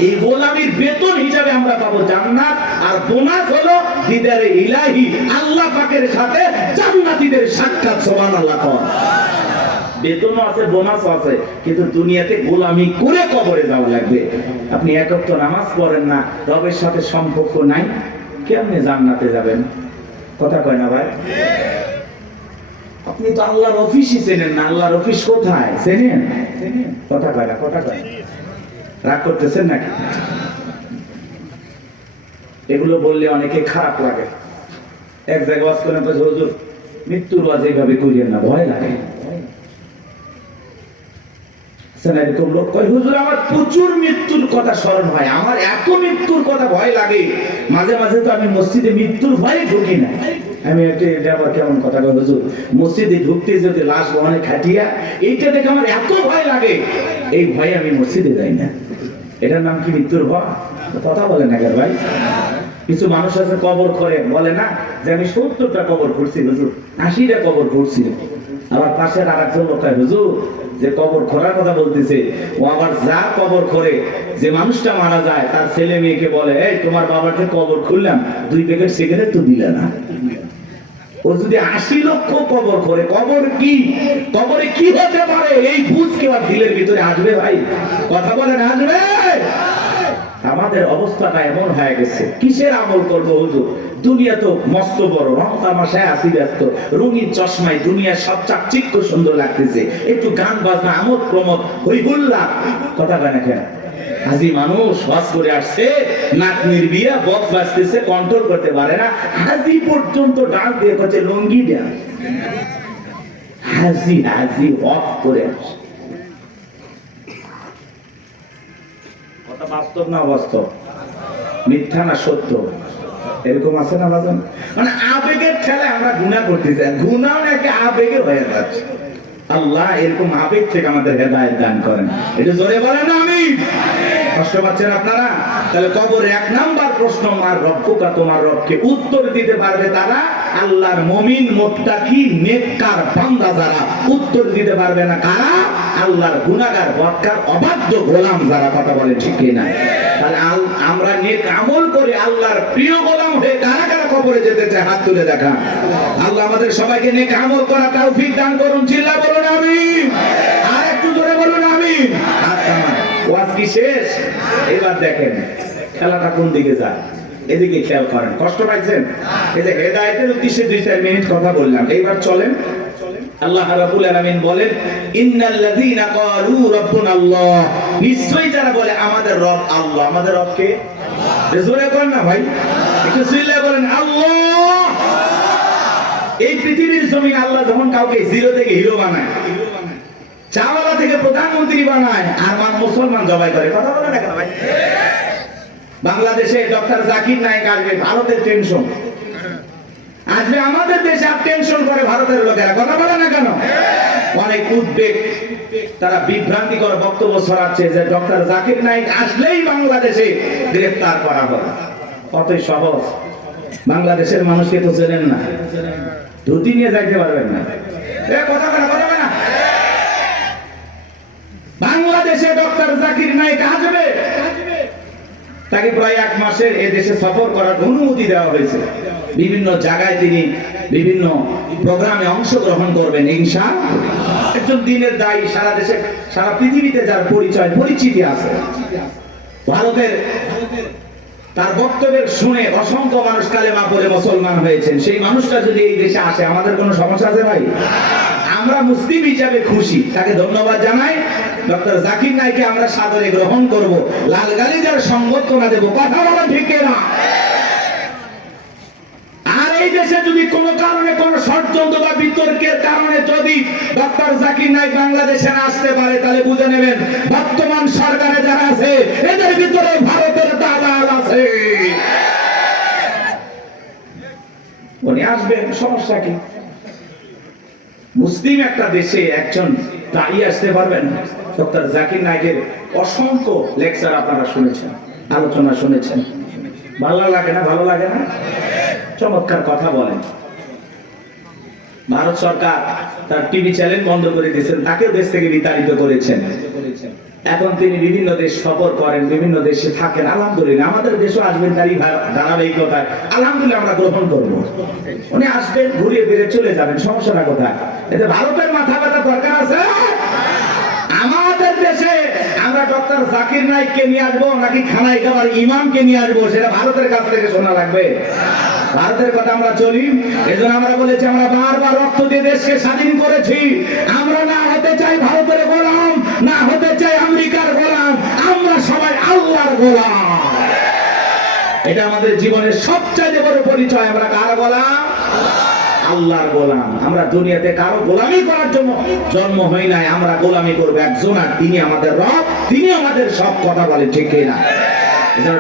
এই গোলামির বেতন হিসাবে আমরা পাবো জান্নাত, আর বোনাস হলো দিদারে ইলাহি, আল্লাহ পাকের সাথে জান্নাতীদের সাক্ষাৎ। সুবহানাল্লাহ। বেতনও আছে, বোনাসও আছে, কিন্তু দুনিয়াতে গোলামি করে কবরে যাওয়া লাগবে। আপনি এক ওয়াক্ত নামাজ পড়েন না, রবের সাথে সম্পর্ক নাই, কেমনে জান্নাতে যাবেন? কথা কয় না ভাই? আপনি তো আল্লাহর অফিসই চেনেন না। আল্লাহর অফিস কোথায় চেনেন? কথা কয় না, কথা কয়। রাগ করতেছেন নাকি? এগুলো বললে অনেকে খারাপ লাগে। এক জায়গায় ওয়াজ করেন, হুজুর মৃত্যুর ওয়াজ এইভাবে করিয়েন না, ভয় লাগে। এরকম লোক কয়, হুজুর আমার প্রচুর মৃত্যুর কথা স্মরণ হয়, আমার এত মৃত্যুর কথা ভয় লাগে, মাঝে মাঝে তো আমি মসজিদে মৃত্যুর ভয়ে ঢুকি না। আমি এটা আবার কেমন কথা কয় হুজুর, মসজিদে ঢুকতে যদি লাশ বহনে খাটিয়া, এইটা দেখে আমার এত ভয় লাগে, এই ভয়ে আমি মসজিদে যাই না। এটার নাম কি মৃত্যুর ভয়? কথা বলে না কেন ভাই? কিছু মানুষ আছে কবর করে, বলে না যে আমি 70টা কবর করছি হুজুর, 80টা কবর করছি। আবার পাশের আর একজন লোক হুজুর যে কবর খোঁড়ার কথা বলতেছে, ও আবার যা কবর করে, যে মানুষটা মারা যায় তার ছেলে মেয়েকে বলে, এই তোমার বাবাকে কবর খুললাম, 2 প্যাকেট সিগারেট তো দিলে না। ও যদি 80 লক্ষ কবর করে, কবর কি, কবরে কি হতে পারে এই বুঝ কি আর দিলের ভিতরে আসবে ভাই? কথা বলেন, আসবে? আমাদের অবস্থাটা এমন হয়ে গেছে, কিসের আমল করবো হুজুর? দুনিয়া তো মস্ত বড়, রং তামাশায় আসি ব্যস্ত, রঙিন চশমায় দুনিয়া সব চাকচিক্য সুন্দর লাগতেছে, একটু গান বাজনা আমোদ প্রমোদ হই হুল্লা। কথা কয় না কেন? হাজি মানুষ হজ করে আসছে, নাতনির বিয়ে, বক্স বাজতেছে, কন্ট্রোল করতে পারে না, হাজি পর্যন্ত ডান্স দিয়ে করছে, লঙ্গি ডান্স। হাজি হাজি হজ করে আসছে। কথা বাস্তব না অবাস্তব? মিথ্যা না সত্য? এরকম আছে না বাজান? মানে আবেগের ঠেলায় আমরা গুনাহ করতেছি, গুনাহ নাকি আবেগে হয়ে যাচ্ছে। আল্লাহ এরকম আবেগ থেকে আমাদের হেদায়েত দান করেন। এটা জোরে বলেন আমিন। কষ্ট পাচ্ছেন আপনারা? তাহলে কবরে 1 নাম্বার প্রশ্ন, আর রব্বুকা, তোমার রবকে উত্তর দিতে পারবে তারা, আল্লাহর মুমিন মুত্তাকি নেককার বান্দা যারা। উত্তর দিতে পারবে না কারা? আল্লাহর গুনাহগার বদকার অবাধ্য গোলাম যারা। কথা বলে ঠিক কি না? তাহলে আমরা নেক আমল করে আল্লাহর প্রিয় গোলাম হয়ে কারা কারা কবরে যেতে চায় হাত তুলে দেখা। আল্লাহ আমাদের সবাইকে নেক আমল করা তৌফিক দান করুন। চিল্লা বলুন আমিন। আর একটু জোরে বলুন আমিন। ওয়াজ কি শেষ? এবার দেখেন খেলাটা কোন দিকে যায়, এদিকে খেয়াল করেন। কষ্ট পাইছেন? এই যে হেদায়েতের উদ্দেশ্যে 2-4 মিনিট কথা বললাম, এইবার চলেন। আল্লাহ রাব্বুল আলামিন বলেন, ইন্নাল্লাযীনা ক্বালু রাব্বুনাল্লাহ, নিশ্চয়ই যারা বলে আমাদের রব আল্লাহ। আমাদের রব কে? জোরে করেন না ভাই, একটু চিল্লায়ে বলেন আল্লাহ। এই পৃথিবীর জমিন আল্লাহ যখন কাউকে জিরো থেকে হিরো বানায়, চাওয়ালা থেকে প্রধানমন্ত্রী বানায়, আর মুসলমান জবাই করে। কথা বলে না কেন ভাই? বাংলাদেশে ডক্টর জাকির নায়েক আসবে, ভারতের টেনশন আসবে, আমাদের দেশে আর টেনশন করে ভারতের লোকেরা। কথা বলে না কেন? অনেক উদ্বেগ, তারা বিভ্রান্তিকর বক্তব্য ছড়াচ্ছে যে ডক্টর জাকির নায়েক আসলেই বাংলাদেশে গ্রেফতার করা হবে। কতই সহজ। বাংলাদেশের মানুষকে তো চেনেন না, ধুতি নিয়ে যাইতে পারবেন না। কথা বলে না, বাংলাদেশে ডক্টর জাকির নায়েক আসবে, তাকে প্রায় 1 মাসের এ দেশে সফর করার অনুমতি দেওয়া হয়েছে। বিভিন্ন জায়গায় তিনি বিভিন্ন প্রোগ্রামে অংশগ্রহণ করবেন ইনশাআল্লাহ। একজন দিনের দায়ী, সারা দেশে সারা পৃথিবীতে যার পরিচয় পরিচিতি আছে। ভারতের তার বক্তব্যের শুনে অসংখ্য মানুষ কালেমা পড়ে মুসলমান হয়েছেন। সেই মানুষটা যদি এই দেশে আসে, আমাদের কোনো সমস্যা আছে ভাই? আমরা মুসলিম হিসাবে খুশি, তাকে ধন্যবাদ জানাই। ডক্টর জাকির নায়েককে আমরা সাদরে গ্রহণ করব, লাল গালিচার সংবর্ধনা দেব। কথা বলা ঠিক না? আর এই দেশে যদি কোনো কারণে কোনো ষড়যন্ত্র বা বিতর্কের কারণে যদি ডক্টর জাকির নায়েক বাংলাদেশে না আসতে পারে, তাহলে বুঝে নেবেন বর্তমান সরকারে যারা আছে এদের ভিতরে ভারতের দালাল আছে। উনি আসবেন, সমস্যা কি? মুসলিম একটা দেশে একজন দায়ী আসতে পারবেন। ডক্টর জাকির নায়েকের অসংখ্য লেকচার আপনারা শুনেছেন, আলোচনা শুনেছেন। ভালো লাগে না? ভালো লাগে না? চমৎকার কথা বলেন। ভারত সরকার তার টিভি চ্যানেল বন্ধ করে দিয়েছেন, তাকেও দেশ থেকে বিতাড়িত করেছেন। এখন তিনি বিভিন্ন দেশ সফর করেন, বিভিন্ন দেশে থাকেন। আলহামদুলিল্লাহ, আমাদের দেশও আসবেন, তারই ধারাবাহিকতায় আলহামদুলিল্লাহ আমরা গ্রহণ করবো। উনি আসবেন, ঘুরিয়ে ফিরে চলে যাবেন, সমস্যাটা কোথায়? এতে ভারতের মাথা ব্যথা দরকার আছে? আমাদের দেশে আমরা ডক্টর জাকির নাইককে নিয়ে আসবো নাকি খানাই খাবার ইমামকে নিয়ে আসবো, সেটা ভারতের কাছ থেকে শোনা লাগবে। ভারতের কথা আমরা চলি, এজন্য আমরা বলেছি আমরা বারবার রক্ত দিয়ে দেশকে স্বাধীন করেছি। আমরা না হতে চাই ভারতের গোলাম, না হতে চাই আমেরিকার গোলাম, আমরা সবাই আল্লাহর গোলাম। এটা আমাদের জীবনের সবচেয়ে বড় পরিচয়। আমরা কার গোলাম? আল্লাহর গোলাম। আমরা দুনিয়াতে কারো গোলামি করার জন্য জন্ম হই নাই, আমরা গোলামি করবো একজন, আর তিনি আমাদের রব, তিনি আমাদের সব। কথা বলে ঠিক কিনা?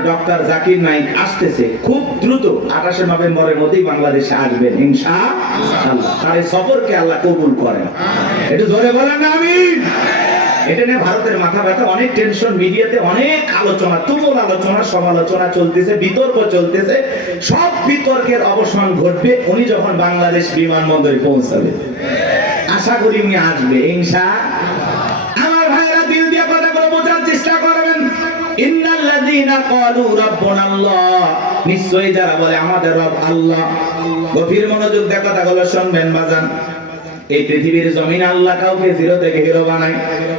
ডক্টর জাকির নাইক আসতেছে খুব দ্রুত, 28 নভেম্বরের মধ্যেই বাংলাদেশে আসবেন ইনশাআল্লাহ। তার এই সফরকে আল্লাহ কবুল করেন। একটু জোরে বলেন না আমিন। এটা নিয়ে ভারতের মাথা ব্যথা, অনেক টেনশন, মিডিয়াতে অনেক আলোচনা, তুমুল আলোচনা, সমালোচনা চলতেছে, বিতর্ক চলতেছে। সব বিতর্কের অবসান ঘটবে উনি যখন বাংলাদেশ বিমানবন্দরে পৌঁছাবে। আশা করি উনি আসবে ইনশাআল্লাহ। আমার ভাইরা দিল দিয়ে কথাগুলো বোঝার চেষ্টা করবেন। ইন্নাল্লাযীনা ক্বালু রাব্বুনাল্লাহ, নিশ্চয়ই যারা বলে আমাদের রব আল্লাহ। গভীর মনোযোগ দিয়ে কথাগুলো শুনবেন বাজান। এই পৃথিবীর জমিনে আল্লাহ কাউকে জিরো থেকে হিরো বানায়,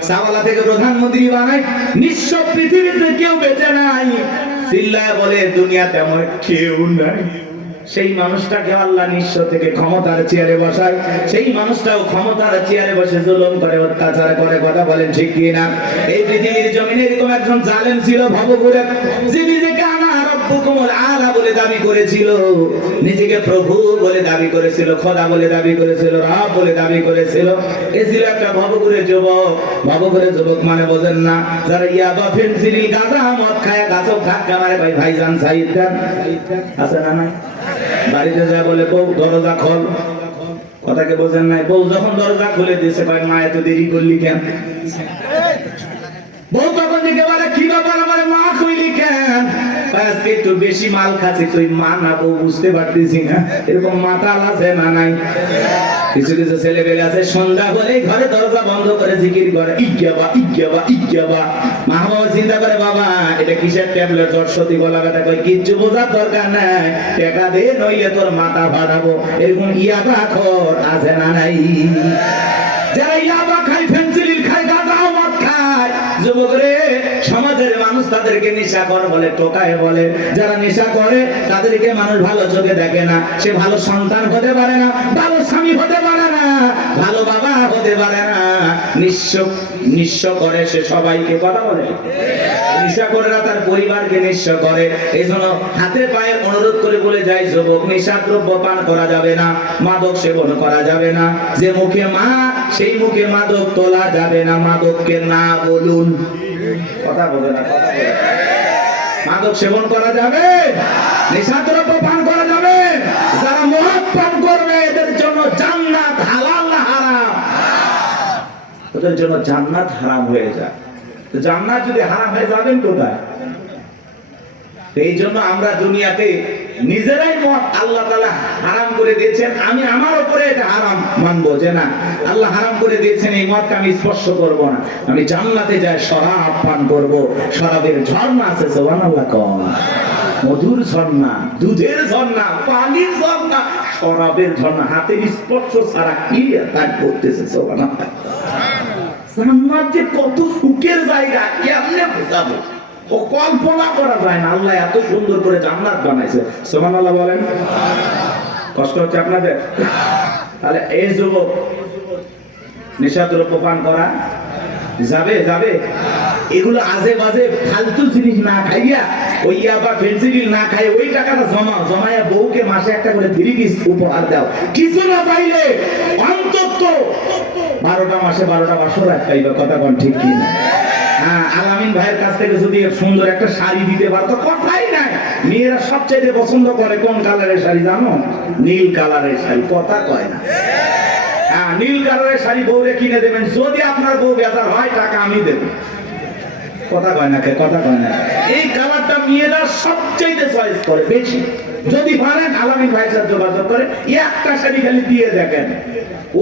সাওয়ালা থেকে প্রধানমন্ত্রী বানায়। নিঃস্ব পৃথিবীতে কেউ বেঁচে নাই। চিল্লায় বলে দুনিয়াতে আমার কেউ নাই। সেই মানুষটাকে আল্লাহ নিঃস্ব থেকে ক্ষমতার চেয়ারে বসায়। সেই মানুষটাও ক্ষমতার চেয়ারে বসে জুলুম করে, অত্যাচার করে। কথা বলেন ঠিক কি না? এই পৃথিবীর জমিনে এরকম একজন জালেম ছিল ভবঘুরে, যে নিজেকে আনা রব্বুকুমুল আলা বলে দাবি করেছিল, নিজেকে প্রভু বলে দাবি করেছিল, খোদা বলে দাবি করেছিল, রব বলে দাবি করেছিল। এ ছিল একটা ভবঘুরে যুবক। ভবঘুরে যুবক মানে বোঝেন না? যারা ইয়াবা, ফেনসিডিল, গাঁজা, মদ খায়, গাছক ধাক্কা মারে। ভাইজান সাইদ খান আছে না? নাই। বাড়িতে যা বলে বউ দরজা খোল, কথাকে বোঝেন নাই? বউ যখন দরজা খুলে দিয়েছে, ভাই মা এত দেরি করলি কেন? বউ তখন দিকে বলে কি ব্যাপার, আমার মা কইলি কেন? আজকে একটু বেশি মাল খাচ্ছি, তুই মা না বউ বুঝতে পারতেছি না। এরকম মাতাল আছে না নাই? কিছু কিছু ছেলে পেলে আছে সন্ধ্যা হলে ঘরে দরজা বন্ধ করে জিকির করে, ইজ্ঞাবা ইজ্ঞাবা ইজ্ঞাবা। মা বাবা চিন্তা করে, বাবা এটা কিসের ট্যাবলেট, জড়সতি গলা ব্যথা, কই কিচ্ছু বোঝার দরকার নাই, টাকা দে নইলে তোর মাথা ফাটাবো। এরকম ইয়াবা খোর আছে না নাই? যারা ইয়াবা খায়, ফেনসিডিল খায়, গাঁজা মদ খায়, যুবক রে, সমাজের মানুষ তাদেরকে নেশাখোর বলে, টোকায় বলে। যারা নেশা করে তাদেরকে মানুষ ভালো চোখে দেখে না। সে ভালো সন্তান হতে পারে না, ভালো স্বামী হতে পারে না, ভালো বাবা হতে পারে না। নিঃস্ব করে সে সবাইকে। কথা বলে নেশা করে না, তার পরিবারকে নিঃস্ব করে। এই জন্য হাতে পায়ে অনুরোধ করে বলে যায়, যুবক নেশাদ্রব্য পান করা যাবে না, মাদক সেবন করা যাবে না। যে মুখে মা, সেই মুখে মাদক তোলা যাবে না। মাদককে না বলুন। কথা বলে না? কথা বলে। মাদক সেবন করা যাবে, নেশাদ্রব্য পান করা যাবে। যারা মদ পান করবে এদের জন্য জান্নাত হালাল না হারাম? ওদের জন্য জান্নাত হারাম হয়ে যায়। তো জান্নাত যদি হারাম হয়ে যাবেন কোথায়? এই জন্য আমরা দুনিয়াতে নিজেরাই মদ আল্লাহ তাআলা হারাম করে দিয়েছেন। আমি আমার উপরে এটা হারাম মানবো যে না, আল্লাহ হারাম করে দিয়েছেন, এই মদকে আমি স্পর্শ করব না। আমি জান্নাতে যাই শরাব পান করব। শরাবের ঝর্ণা আছে, সুবহানাল্লাহ কম, মধুর ঝর্ণা, দুধের ঝর্ণা, পানির ঝর্ণা, শরাবের ঝর্ণা। হাতের স্পর্শ ছাড়া কি তার করতেছে? সুবহানাল্লাহ। জান্নাত যে কত সুখের জায়গা, কেমনে বোঝাবো? ও কল্পনা করা যায় না। আল্লাহ এত সুন্দর করে জান্নাত বানাইছে, সুবহানাল্লাহ বলেন। কষ্ট হচ্ছে আপনাদের? তাহলে এই যুবক নেশাদ্রব্য পান করা যাবে? যাবে? এগুলো আজে বাজে ফালতু জিনিস না খাইয়া, ওই ইয়াবা ফেনসিডিল না খাই, ওই টাকাটা জমায়া বউকে মাসে একটা করে 3 পিস উপহার দাও। কিছু না পাইলে অন্তত 12টা মাসে 12টা বাসর পাইবা। কথা কোন ঠিক কি না? হ্যাঁ, আলামিন ভাইয়ের কাছ থেকে যদি সুন্দর একটা শাড়ি দিতে পারতো, কথাই নাই। মেয়েরা সবচেয়ে পছন্দ করে কোন কালারের শাড়ি জানো? নীল কালারের শাড়ি। কথা কয় না? হ্যাঁ, নীল কালারের শাড়ি বউরে কিনে দেবেন। যদি আপনার বউ বেজার হয়, টাকা আমি দেব। কথা কয় না, কথা কয় না। এই কালারটা মেয়েরা সবচেয়ে চয়েস করে বেশি। যদি পারেন আলামিন ভাইয়ের সাথে যোগাযোগ করে একটা শাড়ি খালি দিয়ে দেখেন,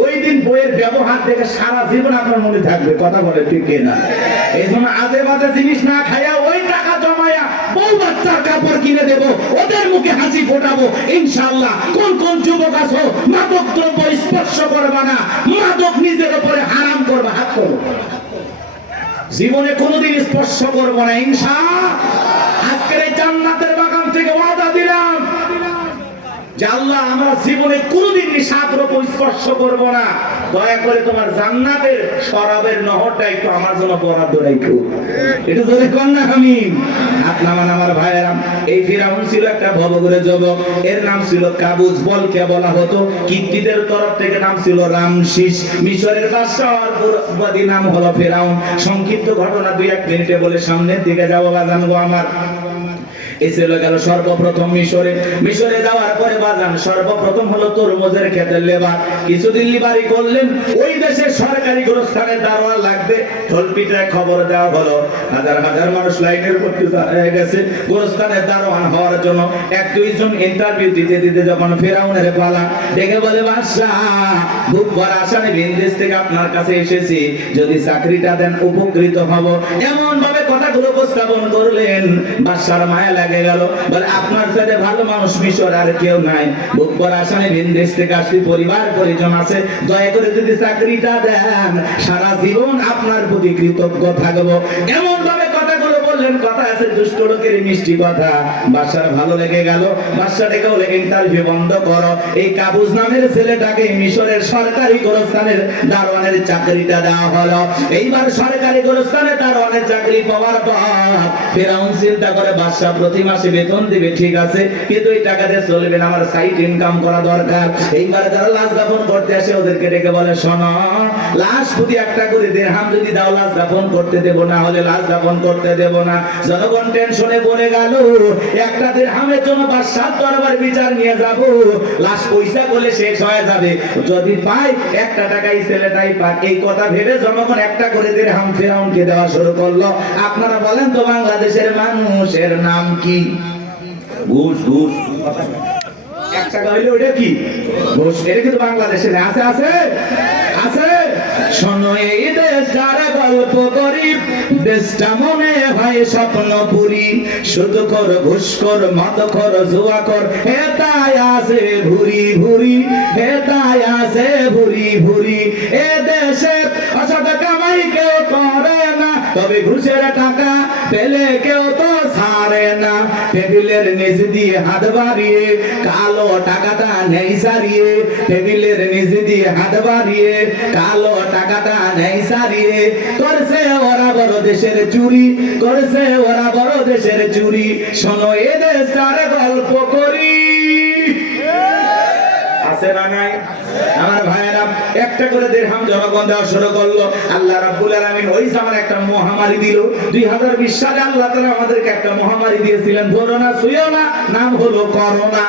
ওই দিন বইয়ের ব্যবহার দেখে সারা জীবন আপনার মনে থাকবে। কথা বলে ঠিক না? এই জন্য আজে বাজে জিনিস না খাইয়া ওই টাকা জমায়া বউ বাচ্চার কাপড় কিনে দেব, ওদের মুখে হাসি ফোটাবো ইনশাআল্লাহ। কোন কোন যুবক আছো মাদক দ্রব্য স্পর্শ করবা না, মাদক নিজের উপরে হারাম করবা, হাত করো, জীবনে কোনোদিন স্পর্শ করবো না ইনশাআল্লাহ। আজকের এই জান্নাতের বাগান থেকে ওয়াদা দিলাম যে আল্লাহ আমরা জীবনে কোনোদিন নিশাদ্রব্য স্পর্শ করব না। দয়া করে তোমার জান্নাতের শরাবের নহরটা একটু আমার জন্য বরাদ্দ রাখো। একটু জোরে কর না আমিন। আপনার আমার ভাইয়েরা, এই ফিরাউন ছিল একটা ভবঘুরে যুবক, এর নাম ছিল কাবুজ, বলকে বলা হতো। কিত্তিদের তরফ থেকে নাম ছিল রামসিস। মিশরের বাদশাহর পুরোবাদী নাম হলো ফিরাউন। সংক্ষিপ্ত ঘটনা 2-1 মিনিটে বলে সামনের দিকে যাবো বাজানগো আমার। এই ছিল গেল সর্বপ্রথম মিশরে যাওয়ার পরে বাজান সর্বপ্রথম হলো তরমুজের ক্ষেতের লেবার। কিছুদিন লিবারি করলেন, ওই দেশের সরকারি গোরস্থানের দারোয়ান লাগবে। ঢোলপিটায় খবর দেওয়া হলো, হাজার হাজার মানুষ লাইনের প্রতি হয়ে গেছে গোরস্থানের দারোয়ান হওয়ার জন্য। 1-2 জন ইন্টারভিউ দিতে দিতে যখন ফেরাউনের পালা, ডেকে বলে বাদশা খুব বড় আসামি বিদেশ থেকে আপনার কাছে এসেছি, যদি চাকরিটা দেন উপকৃত হব। এমন ভাবে কথাগুলো উপস্থাপন করলেন, বাদশার মায়া লাগে গেল। বলে আপনার সাথে ভালো মানুষ মিশর আর কেউ নাই, বুক ভরা আসামি বিদেশ থেকে আসছি, পরিবার পরিজন আছে, দয়া করে যদি চাকরিটা দেন সারা জীবন আপনার প্রতি কৃতজ্ঞ থাকবো। এমন ভাবে কথাগুলো বললেন, কথা আছে দুষ্ট লোকের মিষ্টি কথা। বাদশার ভালো লেগে গেল। বাদশা ডেকে বলে ইন্টারভিউ বন্ধ করো, এই কাবুজ নামের ছেলেটাকে মিশরের সরকারি গোরস্থানের দারোয়ানের চাকরিটা দেওয়া হলো। এইবার সরকারি গোরস্থানে দারোয়ানের চাকরি পাওয়ার পর ফেরাউন চিন্তা করে বাদশা প্রতি মাসে বেতন দিবে, ঠিক আছে, কিন্তু এই টাকা দিয়ে চলবে না, আমার সাইড ইনকাম করা দরকার। এইবার যারা লাশ দাফন করতে আসে ওদেরকে ডেকে বলে শোনো, লাশ প্রতি 1টা করে দিরহাম যদি দাও লাশ দাফন করতে দেব, না হলে লাশ দাফন করতে দেব না। জনগণ টেনশনে পড়ে গেল, 1টা দিরহামের জন্য বাদশার দরবার বিচার নিয়ে যাব, লাশ পয়সা করলে শেষ হয়ে যাবে, যদি পাই 1টা টাকাই ছেলেটাই পাক। এই কথা ভেবে জনগণ 1টা করে দিরহাম ফেরাউনকে দেওয়া শুরু করলো। আপনারা বলেন তো বাংলাদেশের মানুষের নাম কি? ঘুষ। ঘুষ 1 টাকা হইলে ওটা কি? ঘুষ। এটা কিন্তু বাংলাদেশে আছে আছে আছে। শোনো এই দেশ যারা গল্প করি, দেশটা মনে হয় স্বপ্নপুরী, শুধু কর ঘুষ কর মদ কর জুয়া কর, হেতায় আছে ভুরি ভুরি, হেতায় আছে ভুরি ভুরি। এ দেশে অসৎ কামাই কেউ করে না, তবে ঘুষের টাকা পেলে কেউ তো ছাড়ে না। টেবিলের নিচ দিয়ে হাত বাড়িয়ে কালো টাকাটা নেই সারিয়ে, টেবিলের নিচ দিয়ে হাত বাড়িয়ে কালো টাকাটা নেই সারিয়ে, করছে ওরা বড় দেশের চুরি, করছে ওরা বড় দেশের চুরি। শোনো এ দেশটার গল্প করি, আছে না নাই? আমার ভাইয়েরা 1টা করে দিরহাম জনগণ দেওয়া শুরু করলো। আল্লাহ রাব্বুল আলামিন ওই জামানে একটা মহামারী দিল। 2020 সালে আল্লাহ তাআলা আমাদেরকে একটা মহামারী দিয়েছিলেন, ধরো না ছুঁয়ো না, নাম হলো করোনা।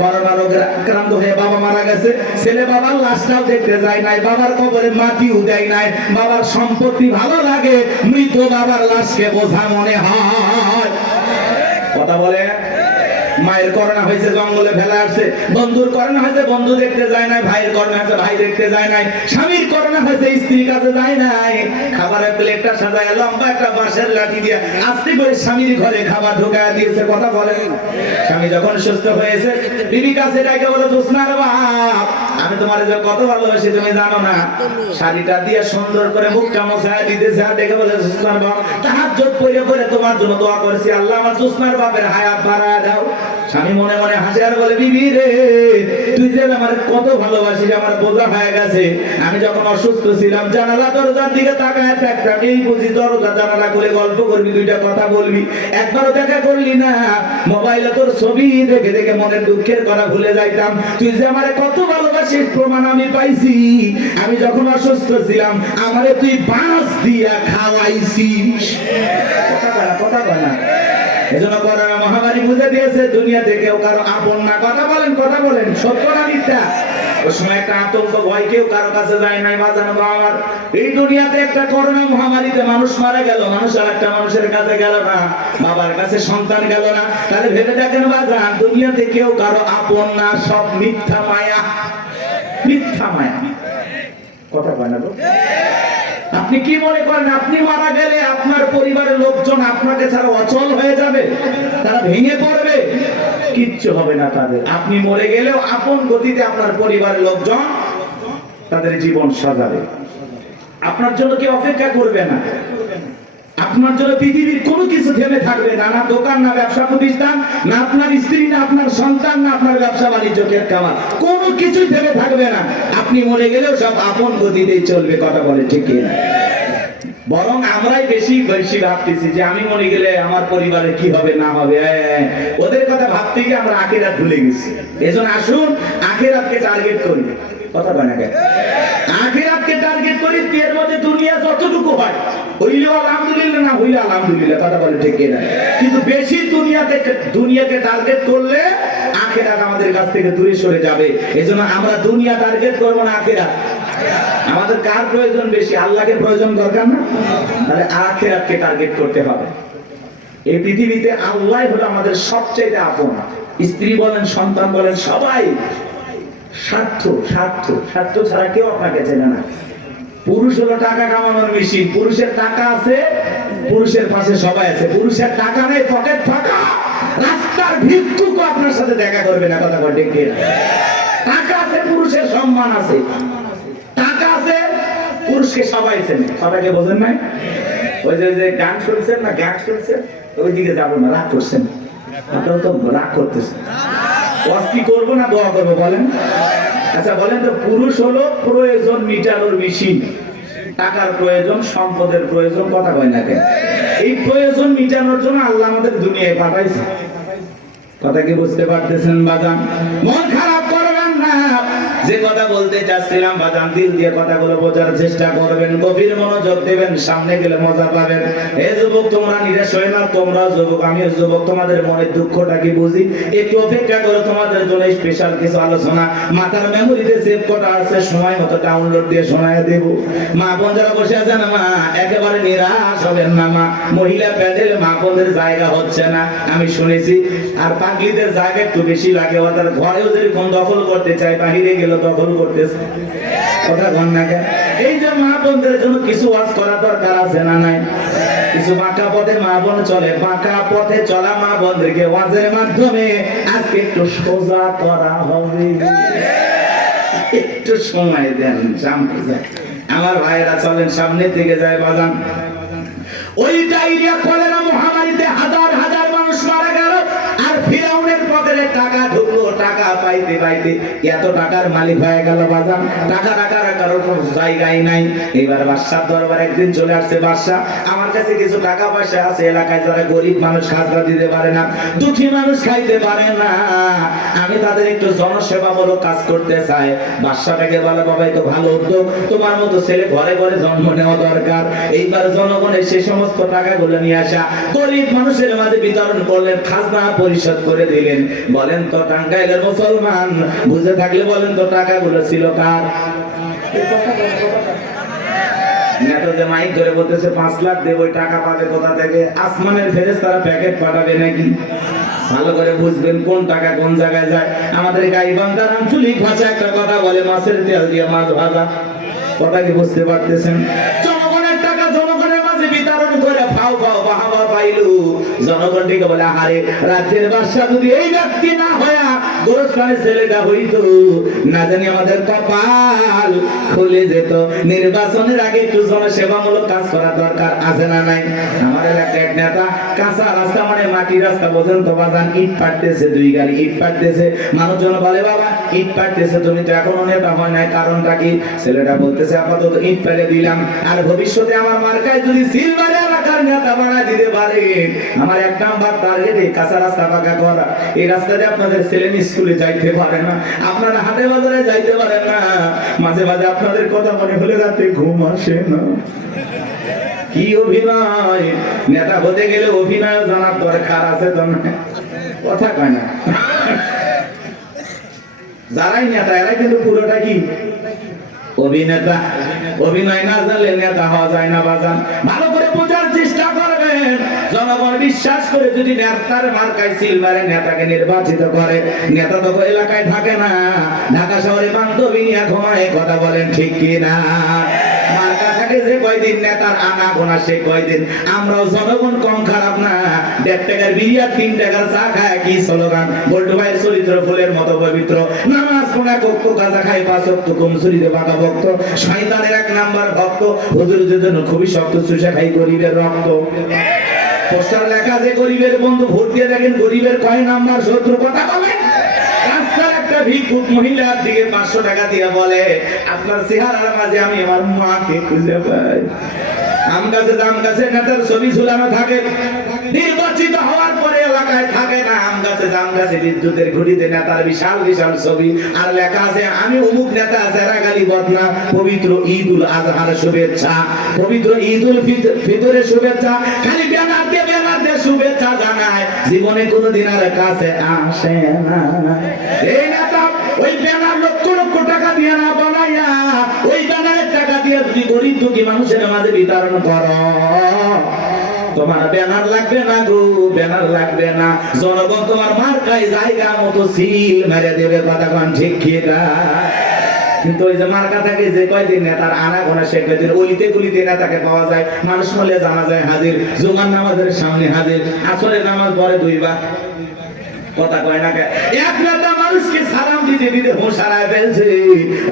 করোনা রোগে আক্রান্ত হয়ে বাবা মারা গেছে, ছেলে বাবার লাশটাও দেখতে যায় নাই, বাবার কবরে মাটিও দেয় নাই। বাবার সম্পত্তি ভালো লাগে, মৃত বাবার লাশকে বোঝা মনে হয়। কথা বলে। মায়ের করোনা হয়েছে, জঙ্গলে ফেলা আসছে। বন্ধুর করোনা হয়েছে, বন্ধু দেখতে যায় নাই। ভাইয়ের করোনা হয়েছে, ভাই দেখতে যায় নাই। স্বামীর করোনা হয়েছে, স্ত্রীর কাছে যায় নাই। খাবারের প্লেটটা সাজায় লম্বা একটা বাঁশের লাঠি দিয়ে আস্তে করে স্বামীর ঘরে খাবার ঢোকায় দিয়েছে। কথা বলেন। স্বামী যখন সুস্থ হয়েছে, বিবি কাছে ডাকে বলে, জোসনার বাপ, আমি তোমার যে কত ভালোবাসি তুমি জানো না। শাড়িটা দিয়ে সুন্দর করে মুখটা মোছায় দিতেছে, আর ডেকে বলে, জোসনার বাপ, তাহাজ্জুদ পড়ে পড়ে তোমার জন্য দোয়া করেছি, আল্লাহ আমার জোসনার বাপের হায়াত বাড়ায় দাও। স্বামী মনে মনে হাসে আর বলে, বিবি রে, তুই যে আমার কত ভালোবাসিস, আমার বোঝা হয়ে গেছে। আমি যখন অসুস্থ ছিলাম, জানালা দরজার দিকে তাকায় থাকতাম, এই বুঝি দরজা জানালা করে গল্প করবি, 2টা কথা বলবি, একবারও দেখা করলি না। মোবাইলে তোর ছবি দেখে দেখে মনের দুঃখের কথা ভুলে যাইতাম। তুই যে আমার কত ভালোবাসিস প্রমাণ আমি পাইছি। আমি যখন অসুস্থ ছিলাম, আমারে তুই বাঁশ দিয়া খাওয়াইছিস। কথা বলা এজন্য করোনা মহামারী বুঝে দিয়েছে দুনিয়াতে কেউ কারো আপন না। কথা বলেন সত্য না মিথ্যা? ওই সময় একটা আতঙ্ক ভয়, কেউ কারো কাছে যায় নাই। বাজানো আমার এই দুনিয়াতে একটা করোনা মহামারীতে মানুষ মারা গেল, মানুষ আর একটা মানুষের কাছে গেল না, বাবার কাছে সন্তান গেল না। তাহলে ভেবে দেখেন বাজান, দুনিয়াতে কেউ কারো আপন না, সব মিথ্যা মায়া, মিথ্যা মায়া। কথা কয় না তো? আপনি কি মনে করেন আপনি মারা গেলে আপনার পরিবারের লোকজন আপনাকে ছাড়া অচল হয়ে যাবে, তারা ভেঙে পড়বে? কিচ্ছু হবে না তাদের। আপনি মরে গেলেও আপন গতিতে আপনার পরিবারের লোকজন তাদের জীবন সাজাবে। আপনার জন্য কেউ অপেক্ষা করবে না, আপনার জন্য পৃথিবীর কোনো কিছু থেমে থাকবে না, না দোকান, না ব্যবসা প্রতিষ্ঠান, না আপনার স্ত্রী, না আপনার সন্তান, না আপনার ব্যবসা বাণিজ্য খামার, কোনো কিছুই থেমে থাকবে না। আপনি মরে গেলেও সব আপন গতিতেই চলবে। কথা বলে ঠিক কিনা? বরং আমরাই বেশি ভাবতেছি যে আমি মরে গেলে আমার পরিবারে কি হবে না হবে। ওদের কথা ভাবতে গিয়ে আমরা আখিরাত ভুলে গেছি। এজন্য আসুন আখিরাতকে টার্গেট করি। কথা বলে না, আখিরাতকে টার্গেট করি। এর মধ্যে দুনিয়া যতটুকু হয় হইলেও আলহামদুলিল্লাহ, না হইলে আলহামদুলিল্লাহ। কথা বলে ঠিক কিনা? কিন্তু বেশি দুনিয়াকে টার্গেট করলে আখিরাত আমাদের কাছ থেকে দূরে সরে যাবে। এজন্য আমরা দুনিয়া টার্গেট করব না, আখিরাত। আমাদের কার প্রয়োজন বেশি? আল্লাহকে প্রয়োজন দরকার না? তাহলে আখিরাতকে টার্গেট করতে হবে। এই পৃথিবীতে আল্লাহ হলো আমাদের সবচেয়ে আপন। স্ত্রী বলেন, সন্তান বলেন, সবাই স্বার্থ স্বার্থ স্বার্থ ছাড়া কেউ আপনাকে চেনে না। পুরুষ হলো টাকা কামানোর মেশিন। পুরুষের টাকা আছে, পুরুষের পাশে সবাই আছে। পুরুষের টাকা নেই, পকেট ফাঁকা, রাস্তার ভিক্ষুকও আপনার সাথে দেখা করবে না। কথা বলে ঠিক কিনা? টাকা আছে, পুরুষের সম্মান আছে। টাকা আছে, পুরুষকে সবাই চেনে। কথাকে বোঝেন নাই? ওই যে গান শুনছেন না, গান শুনছেন, ওই দিকে যাবো না, রাগ করছেন। আপনারা তো রাগ করতেছেন। কি করবো না দোয়া করবো বলেন? আচ্ছা বলেন তো, পুরুষ হলো প্রয়োজন মিটানোর মেশিন। টাকার প্রয়োজন, সম্পদের প্রয়োজন। কথা কয় না কেন? এই প্রয়োজন মিটানোর জন্য আল্লাহ আমাদের দুনিয়ায় পাঠাইছে। কথা কি বুঝতে পারতেছেন বাজান? মন খারাপ করবেন না। যে কথা বলতে চাচ্ছিলাম বাজান, দিল দিয়ে কথাগুলো বোঝার চেষ্টা করবেন, গভীর মনোযোগ দেবেন, সামনে গেলে মজা পাবেন। এই যুবক, তোমরা নিরাশ হয় না, তোমরা যুবক, আমিও যুবক, তোমাদের মনের দুঃখটা কি বুঝি। একটু অপেক্ষা করো, তোমাদের জন্য স্পেশাল কিছু আলোচনা মাথার মেমোরিতে সেভ করা আছে, সময় মতো ডাউনলোড দিয়ে শোনায় দেব। মা বোন যারা বসে আছেন, মা একেবারে নিরাশ হবেন না। মা মহিলা প্যান্ডেলে মা বোনদের জায়গা হচ্ছে না, আমি শুনেছি। আর পাগলিদের জায়গা একটু বেশি লাগে। ওদের ঘরেও যেরকম দখল করতে চায়, বাহিরে গেলে দখল করতেছে। কথা বল না কেন? এই যে মা বোনদের জন্য কিছু ওয়াজ করা দরকার আছে না নাই? কিছু বাঁকা পথে মা বোন চলে, বাঁকা পথে চলা মা বোনদেরকে ওয়াজের মাধ্যমে আজকে একটু সোজা করা হবে। একটু সময় দেন, সামনে যায়। আমার ভাইরা চলেন, সামনে থেকে যায় বাজান। ওই ডায়রিয়া কলেরা মহামারীতে হাজার হাজার মানুষ মারা গেল। আর ফিরাউনের পকেটে টাকা ঢুকলো, টাকা পাইতে পাইতে এত টাকার মালিক হয়ে গেল বাজান। টাকা রাখার কারোর কোনো জায়গায় নাই। এবার বাদশার দরবার একদিন চলে আসছে, বাদশাহ আমার কাছে কিছু টাকা পয়সা আছে, এলাকায় যারা গরিব মানুষ খাজনা দিতে পারে না, দুঃখী মানুষ খাইতে পারে না, আমি তাদের একটু জনসেবামূলক কাজ করতে চাই। বাদশাটাকে বলে, বাবা এই তো ভালো উদ্যোগ, তোমার মতো ছেলে ঘরে ঘরে জন্ম নেওয়া দরকার। এইবার জনগণের সে সমস্ত টাকাগুলো নিয়ে আসা গরিব মানুষের মাঝে বিতরণ করলেন, খাজনা পরিশোধ করে দিলেন। বলেন তো টাঙ্গাইলের মুসলমান বুঝে থাকলে বলেন তো টাকাগুলো ছিল কার? নেতা যে মাইক ধরে বলতেছে 5 লাখ দেব, ওই টাকা পাবে কোথা থেকে? আসমানের ফেরেশতারা প্যাকেট পাঠাবে নাকি? ভালো করে বুঝবেন কোন টাকা কোন জায়গায় যায়। আমাদের গাইবান্ধার আঞ্চলিক ভাষা একটা কথা বলে, মাছের তেল দিয়ে মাছ ভাজা। কথা কি বুঝতে পারতেছেন? জনগণের টাকা জনগণের মাঝে বিতরণ করে ফাও ফাও বাহাবা পাইলু। জনগণ ঠিক বলে, আহারে রাজ্যের বাদশা যদি এই ব্যক্তি না হয়া গোরস্থানের ছেলেটা হইতো, না জানি আমাদের কপাল খুলে যেত। নির্বাচনের আগে একটু জনসেবামূলক কাজ করা দরকার আছে না নাই? আমার এলাকার এক নেতা কাঁচা রাস্তা মানে মাটি রাস্তা, বোঝেন তো বাজান, ইট পাড়তেছে, 2 গাড়ি ইট পাড়তেছে। মানুষজন বলে, বাবা ইট পাড়তেছে, তুমি তো এখনো নেতা হয় নাই, কারণটা কি? ছেলেটা বলতেছে, আপাতত ইট ফেলে দিলাম, আর ভবিষ্যতে আমার মার্কায় যদি সিলভার এলাকার নেতা বানা দিতে পারে, আমার 1 নাম্বার টার্গেট এই কাঁচা রাস্তা পাকা করা। এই রাস্তাতে আপনাদের ছেলে স্কুলে যাইতে পারে না, আপনারা হাটে বাজারে যাইতে পারেন না, মাঝে মাঝে আপনাদের কথা মনে হলে রাতে ঘুম আসে না। কি অভিনয়, নেতা হতে গেলে অভিনয় জানার দরকার আছে তো না, কথা কয় না। যারাই নেতা এরাই কিন্তু পুরোটা কি অভিনেতা। অভিনয় না জানলে নেতা হওয়া যায় না বাজান। ভালো করে বোঝার চেষ্টা করবেন। জনগণ বিশ্বাস করে যদি নেতার মার্কায় সিল মারে নেতাকে নির্বাচিত করে, নেতা তো এলাকায় থাকে না, ঢাকা শহরে বান্ধবী নিয়ে ঘুমায়, কথা বলেন ঠিক কি না? মার্কা থাকে যে কয়দিন, নেতার আনা গোনা সে কয়দিন। আমরাও জনগণ কম খারাপ না, 1.5 টাকার বিড়ি আর 3 টাকার চা খায় কি স্লোগান। বল্টু ভাইয়ের চরিত্র ফুলের মতো পবিত্র, নামাজ পড়া কোক্ক গাঁজা খায় 5 ওয়াক্ত কমসুরিতে বাঁকা ভক্ত, শয়তানের 1 নাম্বার ভক্ত, হুজুরদের জন্য খুবই শক্ত, চুষা খাই গরিবের রক্ত। পোস্টার লেখা যে গরিবের বন্ধু, ভোট দিয়ে দেখেন গরিবের কয় নাম্বার শত্রু, কথা বলেন। রাস্তার একটা ভিক্ষুক মহিলার দিকে 500 টাকা দিয়ে বলে, আপনার চেহারার মাঝে আমি আমার মাকে খুঁজে পাই। আম গাছে নেতার ছবি ঝুলানো থাকে, নির্বাচিত হওয়ার পরে এলাকায় থাকে না। আম গাছে বিদ্যুতের ঘুড়িতে নেতার বিশাল বিশাল ছবি, আর লেখা আছে আমি অমুক নেতা, চেরাগালি বদনা, পবিত্র ঈদুল আজহার শুভেচ্ছা, পবিত্র ঈদুল ফিতরের শুভেচ্ছা। খালি ব্যানার দিয়ে শুভেচ্ছা জানায়, জীবনে কোনোদিন আর কাছে আসে না। এই নেতা ওই ব্যানার লক্ষ লক্ষ টাকা দিয়ে না বানাইয়া, ওই ব্যানারের টাকা দিয়ে যদি গরিব দুঃখী মানুষের মাঝে বিতরণ করো, তোমার ব্যানার লাগবে না গো, ব্যানার লাগবে না। জনগণ তোমার মার্কায় জায়গা মতো সিল মেরে দেবে, কথা কোন ঠিক কি না? কিন্তু ওই যে মার্কা থাকে যে কয়দিন নেতার আনা গোনা সে কয়দিন, অলিতে গলিতে নেতাকে পাওয়া যায়। মানুষ মলে জানা যায় হাজির, জুমার নামাজের সামনে হাজির, আসরের নামাজ পড়ে 2 বার, কথা কয় না। এক নেতা মানুষকে সালাম দিতে দিতে হোশ হারায় ফেলছে,